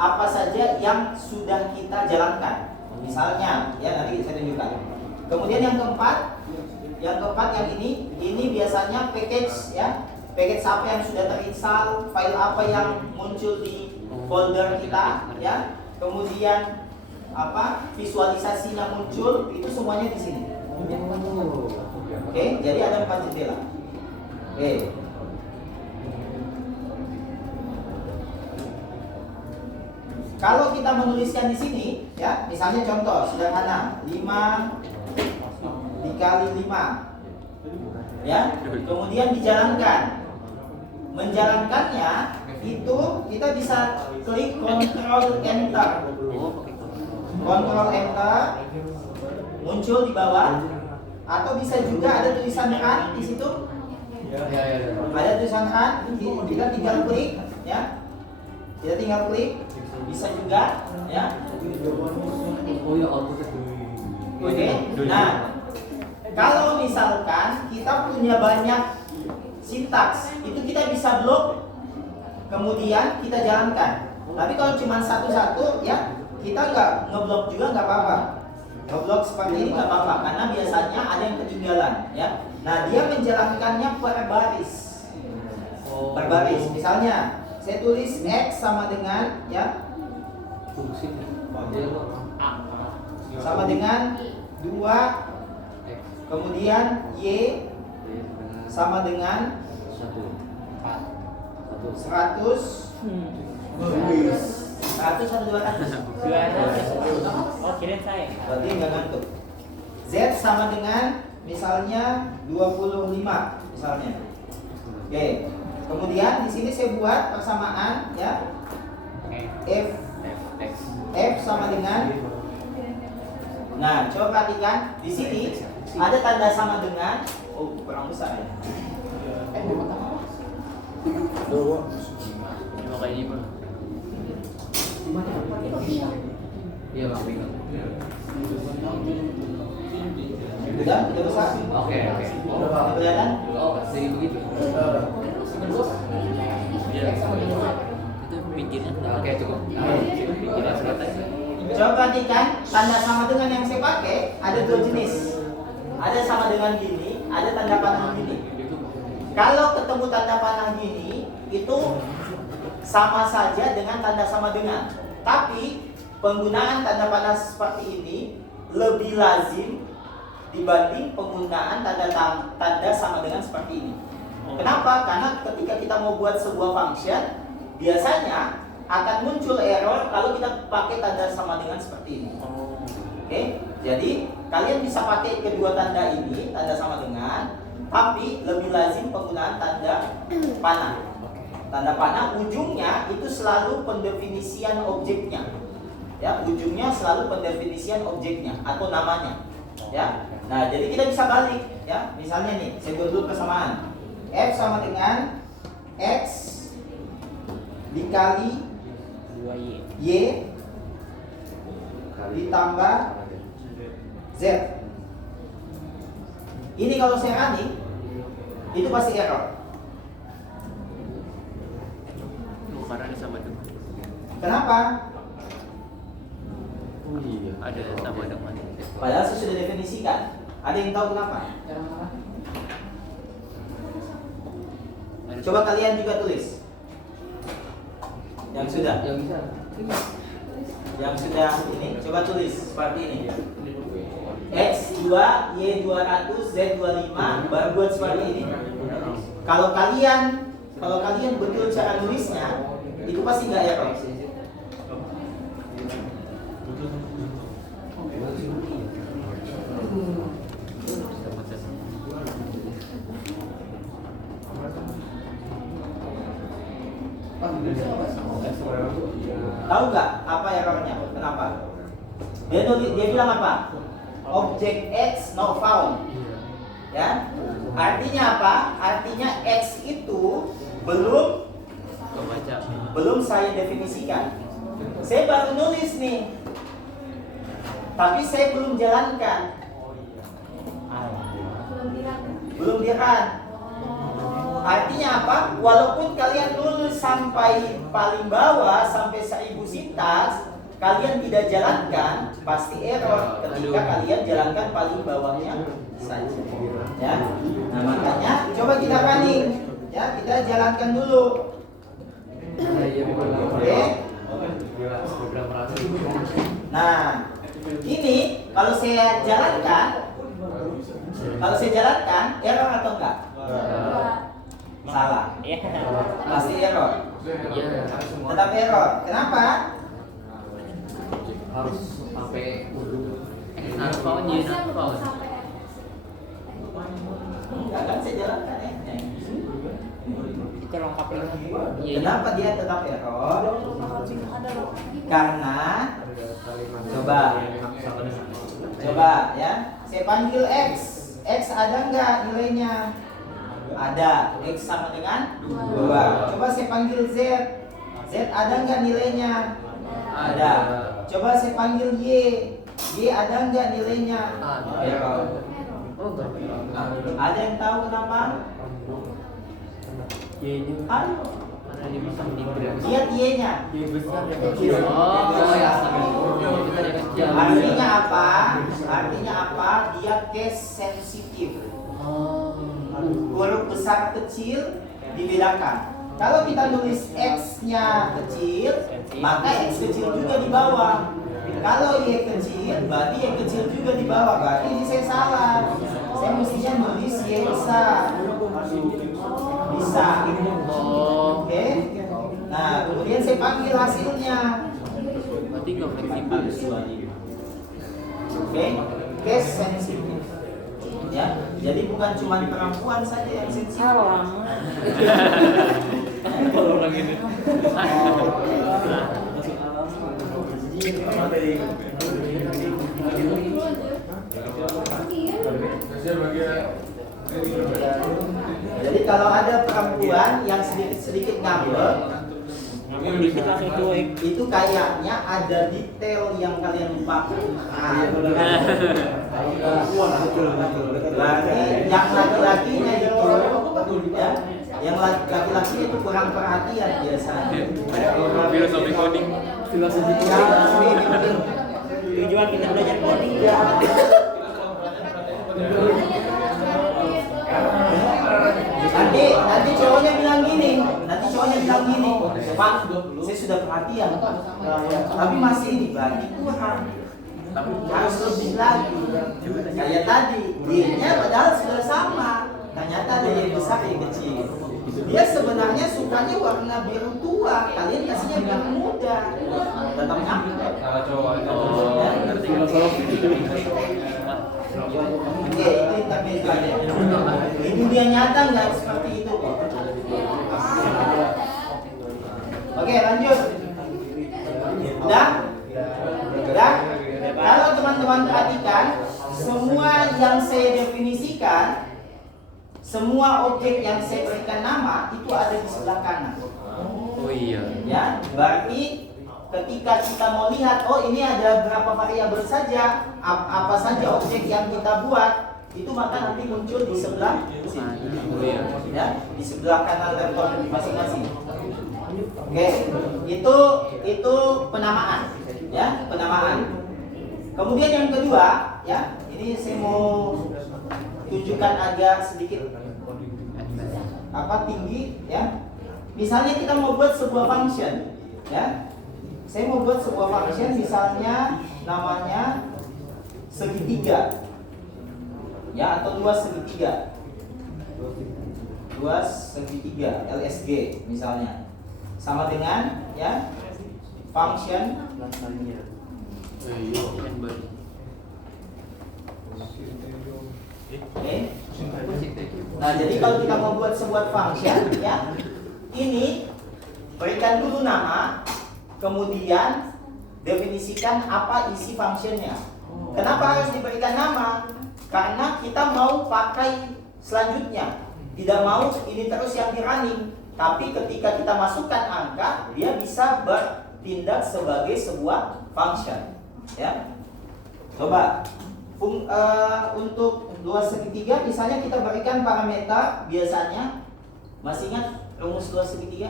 apa saja yang sudah kita jalankan. Misalnya ya, nanti saya tunjukkan. Kemudian yang keempat yang ini biasanya package ya. Package apa yang sudah terinstall, file apa yang muncul di folder kita ya. Kemudian visualisasinya muncul, itu semuanya di sini. Oke, jadi ada 4 jendela. Oke. Kalau kita menuliskan di sini ya, misalnya contoh sederhana 5 dikali 5 ya, kemudian dijalankan. Menjalankannya itu kita bisa klik Ctrl Enter. Ctrl Enter muncul di bawah, atau bisa juga ada tulisan run di situ. Ada tulisan run, kita tinggal klik ya. Kita tinggal klik, bisa juga ya. Oke. Nah, kalau misalkan kita punya banyak sintaks, itu kita bisa blok, kemudian kita jalankan. Tapi kalau cuma satu-satu ya, kita nggak ngeblok juga nggak apa-apa. Ngeblok seperti ini nggak apa-apa, karena biasanya ada yang ketinggalan ya. Nah, dia menjalankannya per baris. Per baris. Misalnya saya tulis X sama dengan ya, sama dengan 2, kemudian Y sama dengan 100. 100 atau 200? 200. Oh, kirain saya. Berarti nggak ngantuk. Z sama dengan misalnya 25 misalnya. Oke. Kemudian di sini saya buat persamaan ya. F sama dengan. Nah, coba perhatikan di sini ada tanda sama dengan. Oh, kurang besar ya. Cuma kayak ini bro. Iya bang, bingung. Udah besar? Oke. Udah kelihatan? Oh, jadi begitu. Iya. Itu pinggirnya. Oke, cukup. Pinggirnya selatan. Coba perhatikan tanda sama dengan yang saya pakai ada 2 jenis. Ada sama dengan gini, ada tanda panah gini. Kalau ketemu tanda panah gini, itu sama saja dengan tanda sama dengan. Tapi penggunaan tanda panah seperti ini lebih lazim dibanding penggunaan tanda sama dengan seperti ini. Kenapa? Karena ketika kita mau buat sebuah function, biasanya akan muncul error kalau kita pakai tanda sama dengan seperti ini. Oke, jadi kalian bisa pakai kedua tanda ini, tanda sama dengan, tapi lebih lazim penggunaan tanda panah. Tanda panah ujungnya itu selalu pendefinisian objeknya. Ya, ujungnya selalu pendefinisian objeknya atau namanya. Ya. Nah, jadi kita bisa balik ya. Misalnya nih, saya buat dulu persamaan. F sama dengan X dikali 2Y. Y ditambah Z. Ini kalau saya running, itu pasti error. Karena ada sama dengan. Kenapa? Oh iya. Ada sama dengan. Padahal saya sudah definisikan. Ada yang tahu kenapa? Coba kalian juga tulis. Yang sudah. Yang sudah ini, coba tulis seperti ini. X, Y, X2, Y200, Z25, baru buat seperti ini. Kalau kalian betul cara nulisnya, itu pasti nggak error. Tahu nggak apa errornya? Kenapa? Dia bilang apa? Objek X not found. Ya, artinya apa? Artinya X itu belum saya definisikan. Saya baru nulis nih, tapi saya belum jalankan. Belum dirun. Artinya apa? Walaupun kalian nulis sampai paling bawah sampai 1000 sintaks, kalian tidak jalankan, pasti error ketika kalian jalankan paling bawahnya saja. Ya. Nah, makanya coba kita running. Ya, kita jalankan dulu. Oke. Nah, ini kalau saya jalankan error atau enggak? Salah. Pasti error. Tetap error. Kenapa? Harus sampai Unfound, you not found. Enggak kan saya jalankan ya. Itu lengkap lagi. Kenapa dia tetap error? Karena coba ya, saya panggil X. X ada nggak nilainya? Ada. X sama dengan 2. Coba saya panggil Z. Z ada nggak nilainya? Ada. Coba saya panggil Y. Y ada nggak nilainya? Error. Ada yang tahu kenapa? Ayo. Lihat Y-nya. Artinya apa? Artinya apa? Dia case sensitif. Huruf besar kecil dibedakan. Kalau kita nulis X-nya kecil, maka X kecil juga di bawah. Kalau Y kecil, berarti Y kecil juga di bawah. Berarti ini saya salah. Saya mestinya nulis Y besar. Bisa. Oke. Nah, kemudian saya panggil hasilnya. Berarti nggak fleksibel. Oke. Case sensitif. Ya, jadi bukan cuma perempuan saja yang sensitif. Kalau orang ini. Jadi kalau ada perempuan yang sedikit ngambek, Dikit langsung cuek. itu kayaknya ada detail yang kalian lupakan. Berarti yang laki-lakinya itu ya, yang laki-laki itu kurang perhatian biasanya. Filosofi coding. Tujuan kita belajar coding. Nanti cowoknya bilang gini, Pak, saya sudah perhatian, tapi masih ini berarti kurang, harus lebih lagi. Kayak tadi, Y-nya padahal sudah sama, ternyata ada Y besar, Y kecil. Dia sebenarnya sukanya warna biru tua, kalian kasihnya biru muda, tetap nyampe. Oke, itu intermezzo aja. Di dunia nyata nggak seperti itu kok. Oke, lanjut. Udah? Kalau teman-teman perhatikan, semua yang saya definisikan, semua objek yang saya berikan nama itu ada di sebelah kanan. Oh iya. Ya, berarti ketika kita mau lihat, oh ini ada berapa variabel saja, apa saja objek yang kita buat, itu maka nanti muncul di sebelah sini. Oh iya. Ya, di sebelah kanan laptop masing-masing. Oke, itu penamaan, ya, penamaan. Kemudian yang kedua, ya, ini saya mau tunjukkan agak sedikit tinggi, ya. Misalnya kita mau buat sebuah function, ya. Saya mau buat sebuah function, misalnya namanya segitiga. ya, atau luas segitiga. Luas segitiga LSG misalnya sama dengan ya function Oke. Nah, jadi kalau kita mau buat sebuah function ya, ini berikan dulu nama, kemudian definisikan apa isi functionnya. Kenapa harus diberikan nama? Karena kita mau pakai selanjutnya. Tidak mau ini terus yang di running. Tapi ketika kita masukkan angka, dia bisa bertindak sebagai sebuah function. Ya. Coba untuk luas segitiga, misalnya kita berikan parameter biasanya, masih ingat rumus luas segitiga?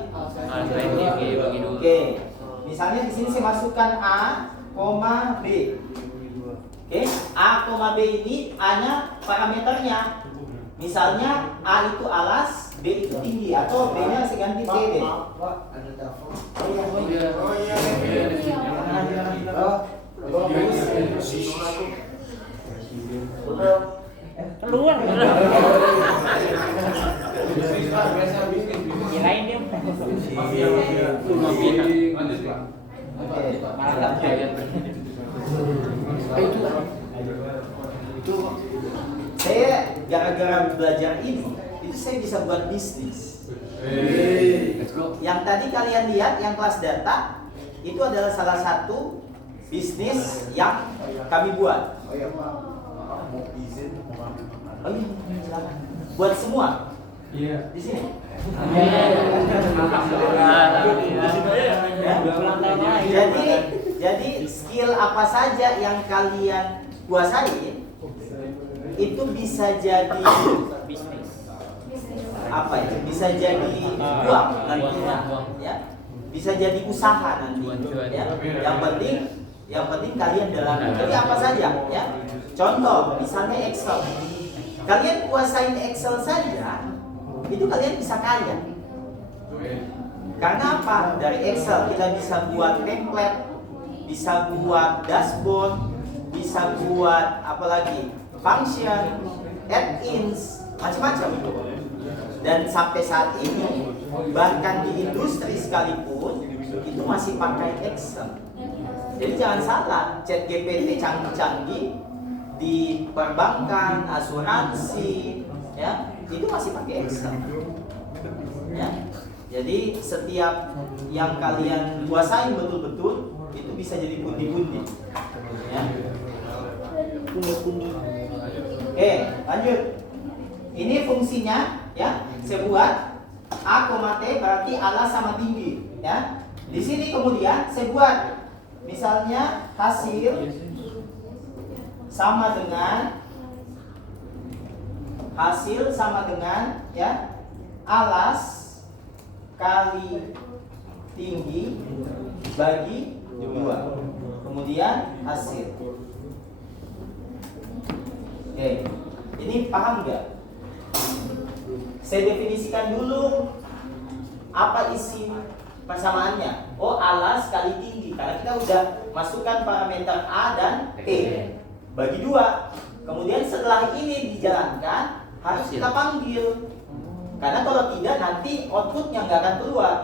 Oke. Misalnya di sini saya masukkan A, B. Oke, A, B ini A-nya parameternya. Misalnya A itu alas, B itu tinggi, atau B-nya saya ganti T deh. Keluar. Kirain dia. Saya gara-gara belajar ini, itu saya bisa buat bisnis. Yang tadi kalian lihat, yang kelas data, itu adalah salah satu bisnis yang kami buat. Oh iya, silakan. Buat semua. Iya. Di sini. Jadi skill apa saja yang kalian kuasai itu bisa jadi bisnis. Apa ya? Bisa jadi uang nantinya, ya. Bisa jadi usaha nanti, ya. Yang penting kalian dalami. Jadi apa saja, ya. Contoh, misalnya Excel. Kalian kuasain Excel saja, itu kalian bisa kaya. Karena apa? Dari Excel kita bisa buat template, bisa buat dashboard, bisa buat apa lagi? Function, add-ins, macam-macam. Dan sampai saat ini, bahkan di industri sekalipun, itu masih pakai Excel. Jadi jangan salah, ChatGPT canggih-canggih di perbankan, asuransi, ya, itu masih pakai Excel. Ya. Jadi setiap yang kalian kuasai betul-betul itu bisa jadi pundi-pundi. Ya. Oke, lanjut. Ini fungsinya, ya. Saya buat A, T berarti alas sama tinggi, ya. Di sini kemudian saya buat misalnya hasil sama dengan ya alas kali tinggi bagi 2. Kemudian hasil. Oke. Ini paham nggak? Saya definisikan dulu apa isi persamaannya. Oh, alas kali tinggi, karena kita udah masukkan parameter A dan T bagi 2. Kemudian setelah ini dijalankan harus kita panggil, karena kalau tidak nanti outputnya nggak akan keluar.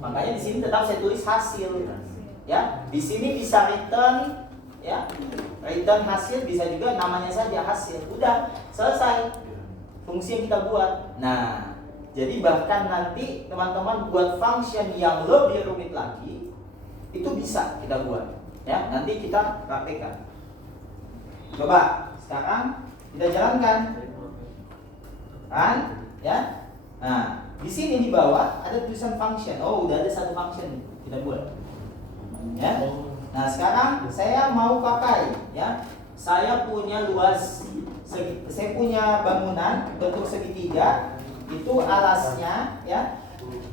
Makanya di sini tetap saya tulis hasil. Ya, di sini bisa return, ya, return hasil, bisa juga namanya saja hasil. Udah selesai fungsi yang kita buat. Nah, jadi bahkan nanti teman-teman buat function yang lebih rumit lagi, itu bisa kita buat. Ya, nanti kita praktekkan. Coba sekarang kita jalankan, kan? Ya. Nah, di sini di bawah ada tulisan function. Oh, udah ada satu function kita buat. Ya. Nah, sekarang saya mau pakai, ya. Saya punya saya punya bangunan bentuk segitiga. Itu alasnya, ya.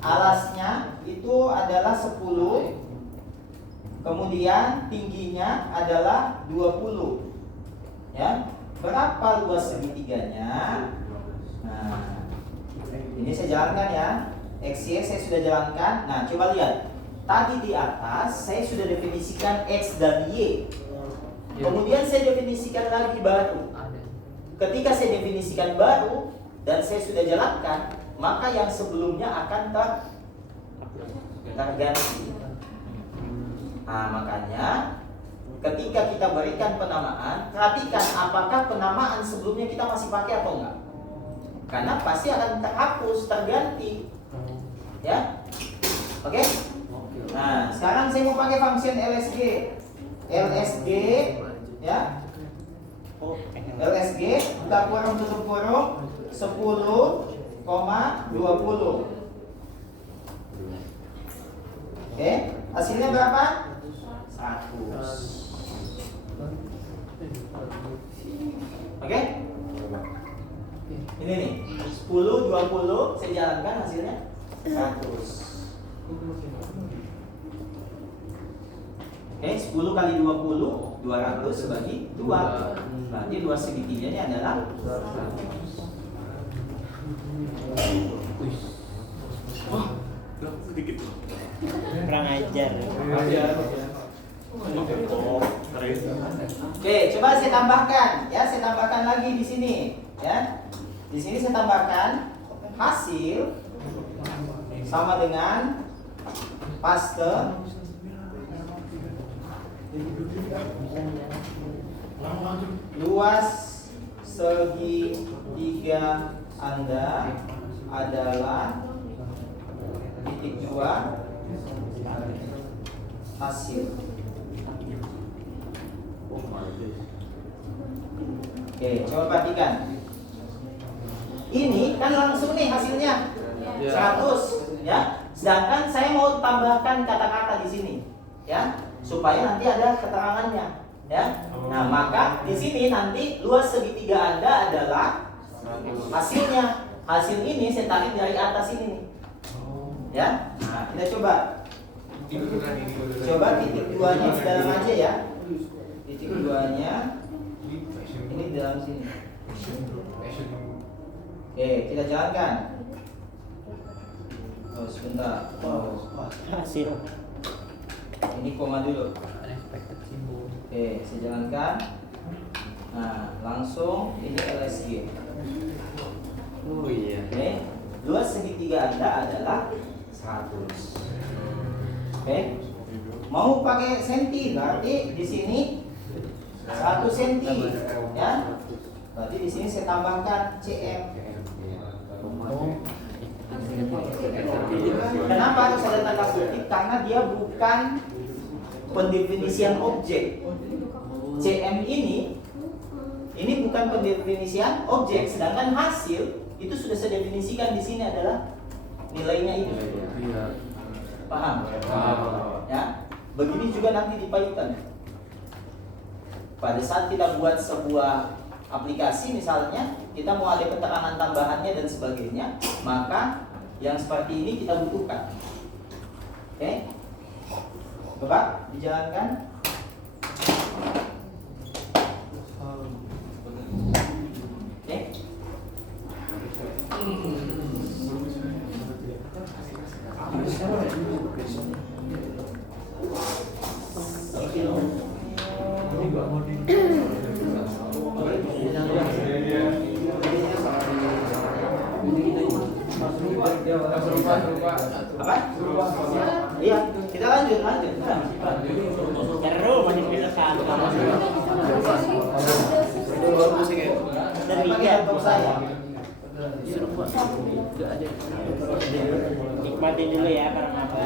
Alasnya itu adalah 10. Kemudian tingginya adalah 20. Ya. Berapa luas segitiganya? Nah, ini saya jalankan ya. XY saya sudah jalankan. Nah, coba lihat. Tadi di atas saya sudah definisikan X dan Y. Kemudian saya definisikan lagi baru. ketika saya definisikan baru dan saya sudah jalankan, maka yang sebelumnya akan terganti. Nah, makanya ketika kita berikan penamaan, perhatikan apakah penamaan sebelumnya kita masih pakai atau enggak. Karena pasti akan terhapus, terganti. Ya? Oke? Nah, sekarang saya mau pakai function LSG. LSG, ya. LSG, buka kurung tutup kurung 10,20. Oke, hasilnya berapa? 100. Oke? Ini nih, 10, 20, saya jalankan hasilnya 100. Oke, 10 kali 20, 200 bagi 2. Berarti 2 segitiganya adalah 200. Kurang ajar. Oke, coba saya tambahkan, ya, saya tambahkan lagi di sini, ya. Di sini saya tambahkan hasil sama dengan paste luas segitiga Anda adalah titik 2 hasil. Oke, coba perhatikan. Ini kan langsung nih hasilnya 100, ya. Sedangkan saya mau tambahkan kata-kata di sini, ya, supaya nanti ada keterangannya, ya. Nah, maka di sini nanti luas segitiga Anda adalah hasilnya. Hasil ini saya tarik dari atas ini nih. Ya. Nah, kita coba. Coba titik 2-nya di dalam aja ya. Titik 2-nya ini di dalam sini. Oke, kita jalankan. Oh, sebentar. Hasil. Ini koma dulu. Oke, saya jalankan. Nah, langsung ini LSG. Oh iya. Oke, luas segitiga Anda adalah 100. Oke, mau pakai senti berarti di sini 100 senti, ya. Berarti di sini saya tambahkan cm. Kenapa harus ada tanda kutip? Karena dia bukan pendefinisian objek. Cm ini bukan pendefinisian objek, sedangkan hasil itu sudah saya definisikan di sini adalah nilainya ini. Paham? Ya. Begini juga nanti di Python. Pada saat kita buat sebuah aplikasi misalnya, kita mau ada keterangan tambahannya dan sebagainya, maka yang seperti ini kita butuhkan. Oke? Coba dijalankan. Oke? Apa? Iya, kita lanjut. Seru masih bisa satu. Laptop saya. Nikmatin dulu ya karena apa?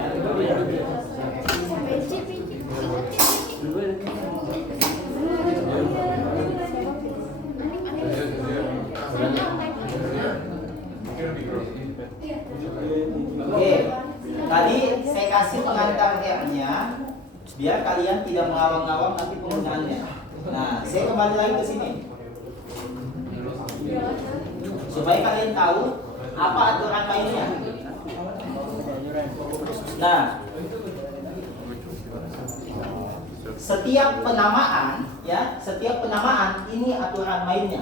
Oke, tadi saya kasih pengantar R-nya biar kalian tidak mengawang-awang nanti penggunaannya. Nah, saya kembali lagi ke sini supaya kalian tahu apa aturan mainnya. Nah, setiap penamaan ini aturan mainnya.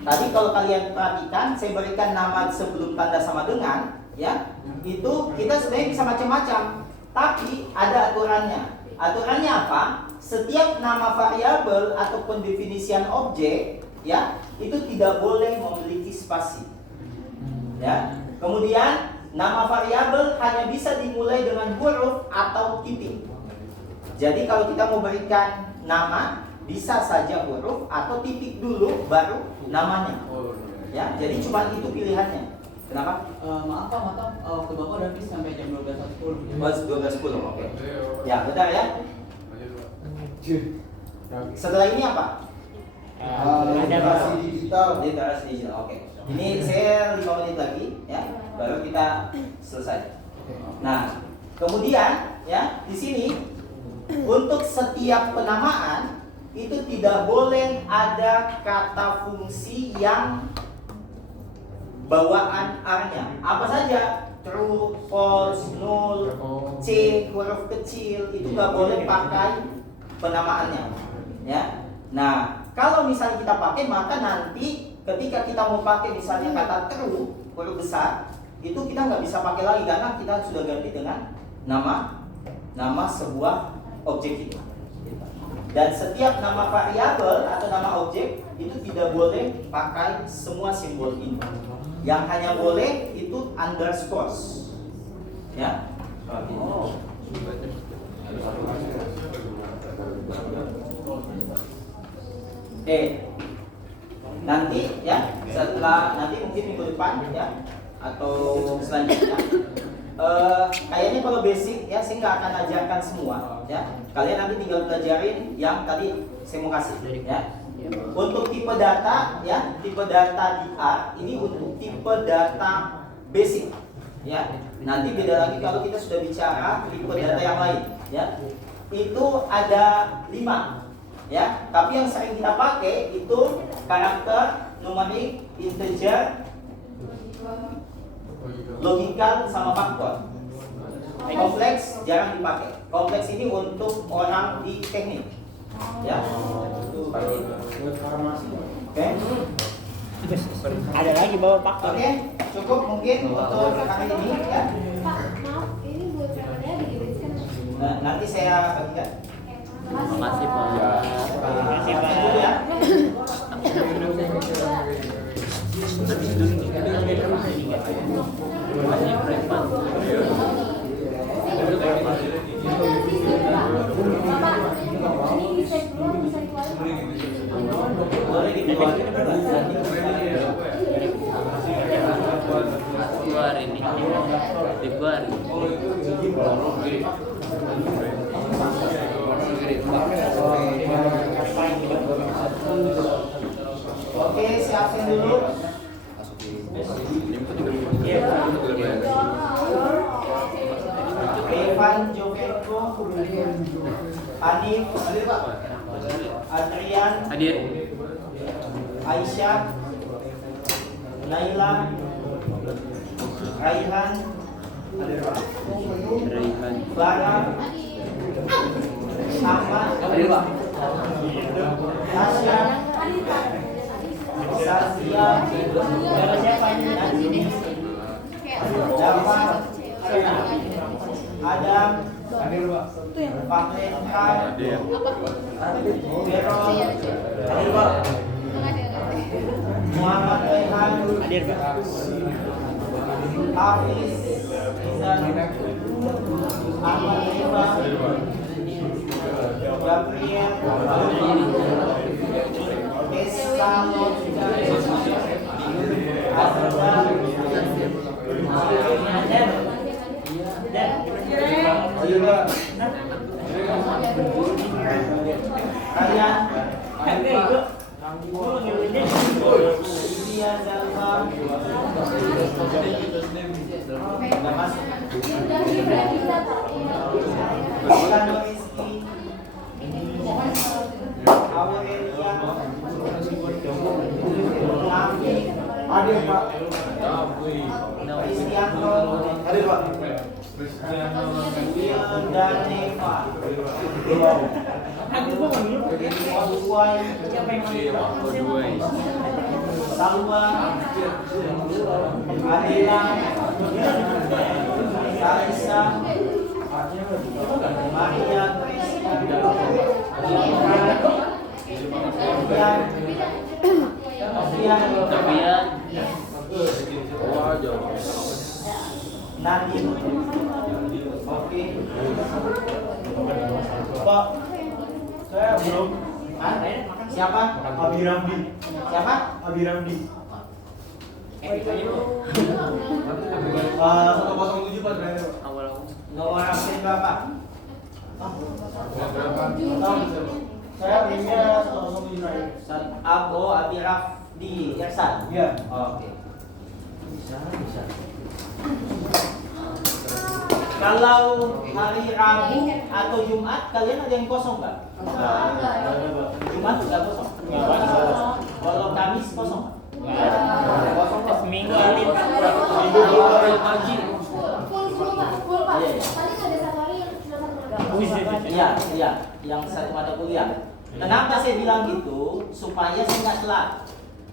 Tadi kalau kalian perhatikan, saya berikan nama sebelum tanda sama dengan, ya, itu kita sebenarnya bisa macam-macam, tapi ada aturannya. Aturannya apa? Setiap nama variabel atau pendefinisian objek ya, itu tidak boleh memiliki spasi. Ya. Kemudian nama variabel hanya bisa dimulai dengan huruf atau titik. Jadi kalau kita mau berikan nama, bisa saja huruf atau titik dulu baru namanya. Ya, jadi cuma itu pilihannya. Kenapa? Maaf Pak, waktu Bapak udah habis sampai jam 12.10. 12.10, oke. Ya, bentar ya. Setelah ini apa? Literasi digital. Literasi digital, oke. Ini saya 5 menit lagi, ya, baru kita selesai. Nah, kemudian ya di sini untuk setiap penamaan itu tidak boleh ada kata fungsi yang bawaan R-nya. Apa saja? True, false, null, C, huruf kecil, itu nggak boleh pakai penamaannya. Ya. Nah, kalau misalnya kita pakai, maka nanti ketika kita mau pakai misalnya kata true, huruf besar, itu kita nggak bisa pakai lagi karena kita sudah ganti dengan nama sebuah objek itu. Dan setiap nama variabel atau nama objek itu tidak boleh pakai semua simbol ini. Yang hanya boleh itu underscores. Ya. Nanti ya, setelah nanti mungkin minggu depan ya atau selanjutnya kayaknya kalau basic ya saya nggak akan ajarkan semua ya. Kalian nanti tinggal pelajarin yang tadi saya mau kasih ya. Untuk tipe data ya, tipe data di R ini untuk tipe data basic ya. Nanti beda lagi kalau kita sudah bicara tipe data yang lain ya. Itu ada 5 ya. Tapi yang sering kita pakai itu karakter, numerik, integer, logikal sama faktor. Kompleks jarang dipakai. Kompleks ini untuk orang di teknik. Ya. Oke. Ada lagi bawa faktor. Oke, cukup mungkin untuk kali ini ya. Pak, maaf, ini buat kameranya digerakkan. Nanti saya bagikan. Makasih Pak. Terima kasih dulu ya. Bapak, ini bisa keluar, bisa keluar. Boleh dikeluarin. Keluarin nih. Dikeluarin. Oke, siapin dulu. Evan Jovenko, Anif, Adrian, Hadir. Aisyah, Naila, Raihan, Raihan. Farah, Ahmad, Tasya, Saskia, Dafa, Adam, Faklenka, Vero, Muhammad Rehan, Hadir Pak. Hafiz, Izan, Ahmad Eva, Gabriel, Esa Lodja, Azra, Ryan, Ilya Zalfa, nggak masuk. Bulan Rizky, Aurelia, Nafi, Hadir Pak. Kristianto, Hadir Pak. Will dan Neva, Obuai, Salwa, Adela, Kalisa, Maria Krisna, Ian, Sofian. Sofian. Nadine. Oke. Pak, saya belum. Hah? Siapa? Abi Ramdi. Siapa? Abi Ramdi. 107 Pak terakhir. Awal-awal. Nomor absen berapa? Saya ringnya 107 terakhir. Abi Rafdi Irsan. Iya. Oke. Bisa. Kalau hari Rabu atau Jumat kalian ada yang kosong nggak? Jumat nggak kosong. Kalau Kamis kosong. Kosong kok. Seminggu kali. Pagi. Full Pak. Iya. Paling ada satu hari yang cuma satu mata. Iya, yang satu mata kuliah. Kenapa saya bilang gitu? Supaya saya nggak telat.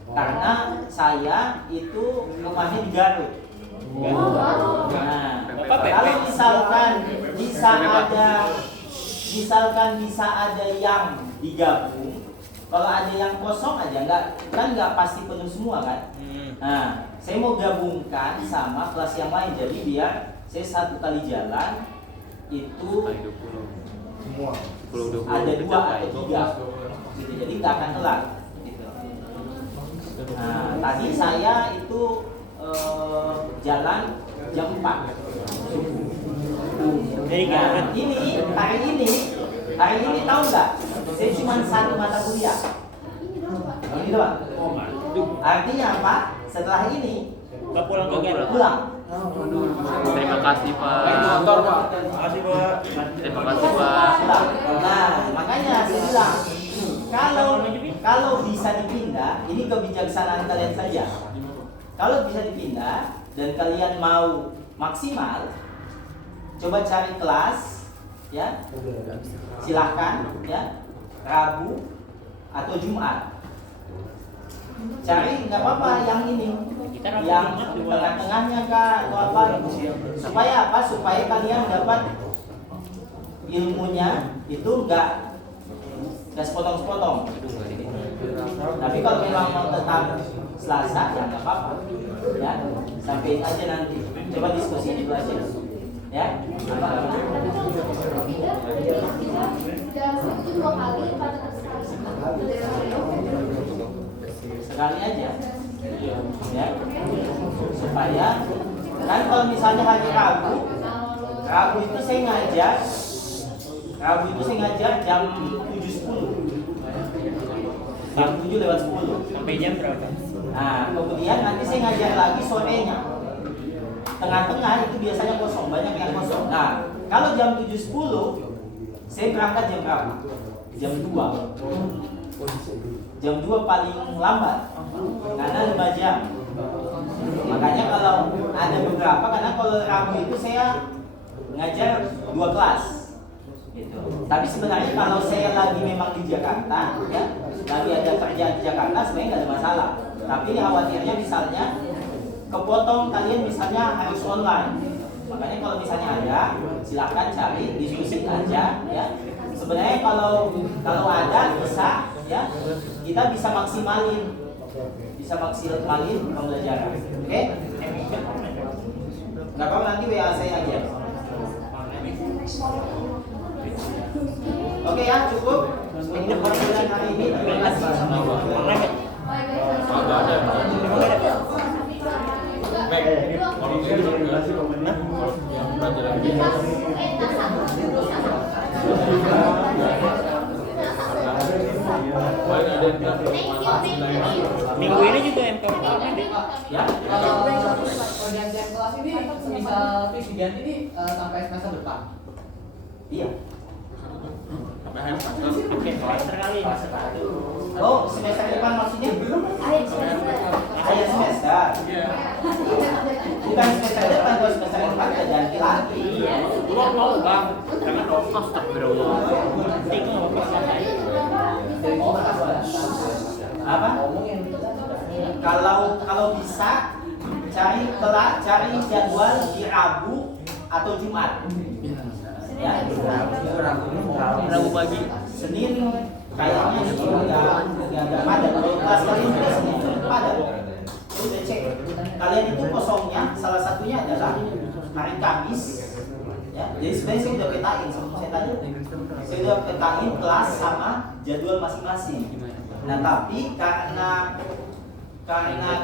Karena saya itu rumahnya di Garut. Nah, kalau misalkan bisa ada yang digabung, kalau ada yang kosong aja nggak pasti penuh semua kan? Nah, saya mau gabungkan sama kelas yang lain, jadi biar saya satu kali jalan itu Semua. ada 2 atau 3 gitu, jadi nggak akan telat gitu. Nah, tadi saya itu jalan jam 4 subuh. Nah, hari ini tahu nggak? Saya cuma satu mata kuliah. Ini doang. Artinya apa? Setelah ini Nggak pulang ke Garut. pulang. Terima kasih Pak. Kantor Pak. Makasih Pak. Terima kasih Pak. Pulang. Nah, makanya saya bilang kalau bisa dipindah, ini kebijaksanaan kalian saja. Kalau bisa dipindah dan kalian mau maksimal, coba cari kelas, ya, silahkan, ya, Rabu atau Jumat. Cari nggak apa-apa yang ini, yang tengah-tengahnya kah atau apa, supaya apa? Supaya kalian dapat ilmunya itu nggak sepotong-sepotong. Tapi kalau memang mau tetap Selasa ya nggak apa-apa, ya, sampai aja nanti. Coba diskusi dulu aja, ya. Apa? Dalam seminggu 2 kali, apa tetap sekali? Sekali aja, ya, supaya kan kalau misalnya hari Rabu itu saya ngajar jam 7.10, jam 7 lewat 10 Sampai jam berapa? Nah, kemudian nanti saya ngajar lagi sorenya. Tengah-tengah itu biasanya kosong, banyak yang kosong. Nah, kalau jam 7.10 saya berangkat jam berapa? Jam 2. Jam 2 paling lambat. Karena 5 jam. Makanya kalau ada beberapa, karena kalau Rabu itu saya ngajar 2 kelas. Gitu. Tapi sebenarnya kalau saya lagi memang di Jakarta, ya, lagi ada kerjaan di Jakarta, sebenarnya nggak ada masalah. Tapi ini khawatirnya misalnya kepotong kalian misalnya harus online. Makanya kalau misalnya ada, silahkan cari diskusi aja, ya. Sebenarnya kalau ada bisa, ya, kita bisa maksimalin pembelajaran. Oke? Nggak apa-apa, nanti WA saya aja. Oke ya, cukup untuk pelajaran hari ini. Terima kasih. Minggu ini juga MK Ya. Pergantian kelas ini misal fix diganti ini sampai semester depan. Iya. Oke, sekali. Oh, semester depan maksudnya? Akhir semester. Akhir semester. Bukan semester depan, kalau semester depan udah ganti lagi. Mau Bang. Jangan dong. Astagfirullah. Apa? Kalau bisa cari jadwal di Rabu atau Jumat. Ya, Rabu pagi. Senin kayaknya nggak ada. Kalau kelas kalian juga Senin. ada. Saya udah cek. Kalian itu kosongnya salah satunya adalah hari Kamis. Ya, jadi sebenarnya saya udah petain sebelum saya tanya. Saya udah petain kelas sama jadwal masing-masing. Nah tapi karena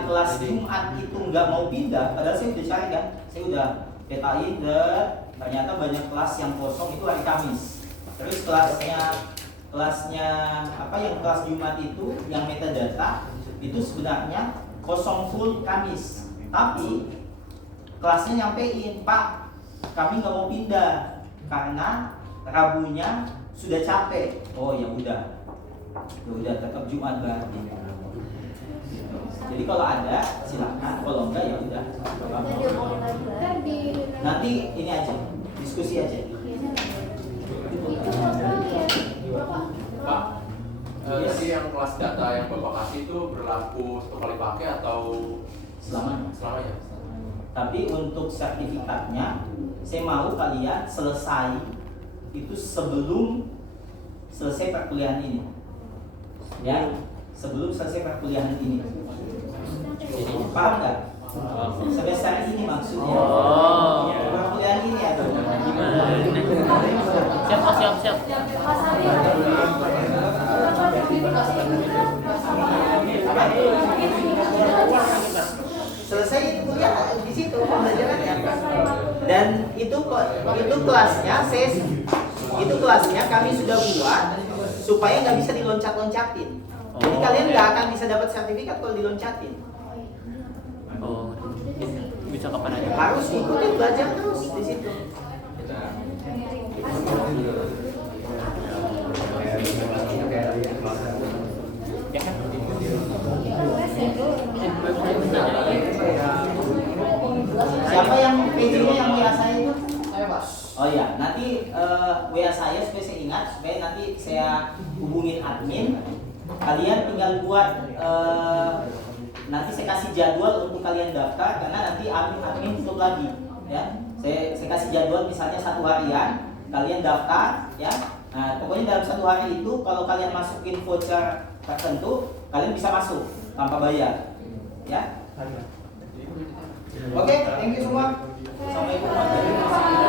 kelas Jumat itu nggak mau pindah, padahal saya udah cari kan, saya udah petain dan ternyata banyak kelas yang kosong itu hari Kamis. Terus kelasnya apa yang kelas Jumat itu yang metadata itu sebenarnya kosong full Kamis. Tapi kelasnya nyampein, Pak, kami nggak mau pindah karena Rabunya sudah capek. Oh ya udah tetap Jumat berarti. Gitu. Jadi kalau ada silakan, kalau enggak ya udah. Nanti ini aja diskusi aja. Pak, jadi yang kelas data yang Bapak kasih itu berlaku satu kali pakai atau selamanya? Tapi untuk sertifikatnya, saya mau kalian selesai itu sebelum selesai perkuliahan ini. Ya, sebelum selesai perkuliahan ini. Paham nggak? Semester ini maksudnya. Oh. Perkuliahan ini ada. Gimana? Siap. Selesai itu kuliah di situ pembelajarannya. Dan itu kelasnya itu kelasnya kami sudah buat supaya nggak bisa diloncat-loncatin. Jadi kalian nggak akan bisa dapat sertifikat kalau diloncatin. Oh. Bisa kapan aja? Harus ikutin belajar terus di situ. Siapa yang PJ-nya yang WA saya itu? Saya Pak. Oh iya, nanti WA saya supaya saya ingat, supaya nanti saya hubungin admin. Kalian tinggal buat nanti saya kasih jadwal untuk kalian daftar karena nanti admin tutup lagi, ya. Saya kasih jadwal misalnya 1 harian, kalian daftar, ya. Nah, pokoknya dalam 1 hari itu kalau kalian masukin voucher tertentu, kalian bisa masuk tanpa bayar, ya. Oke, thank you semua. Assalamualaikum warahmatullahi wabarakatuh.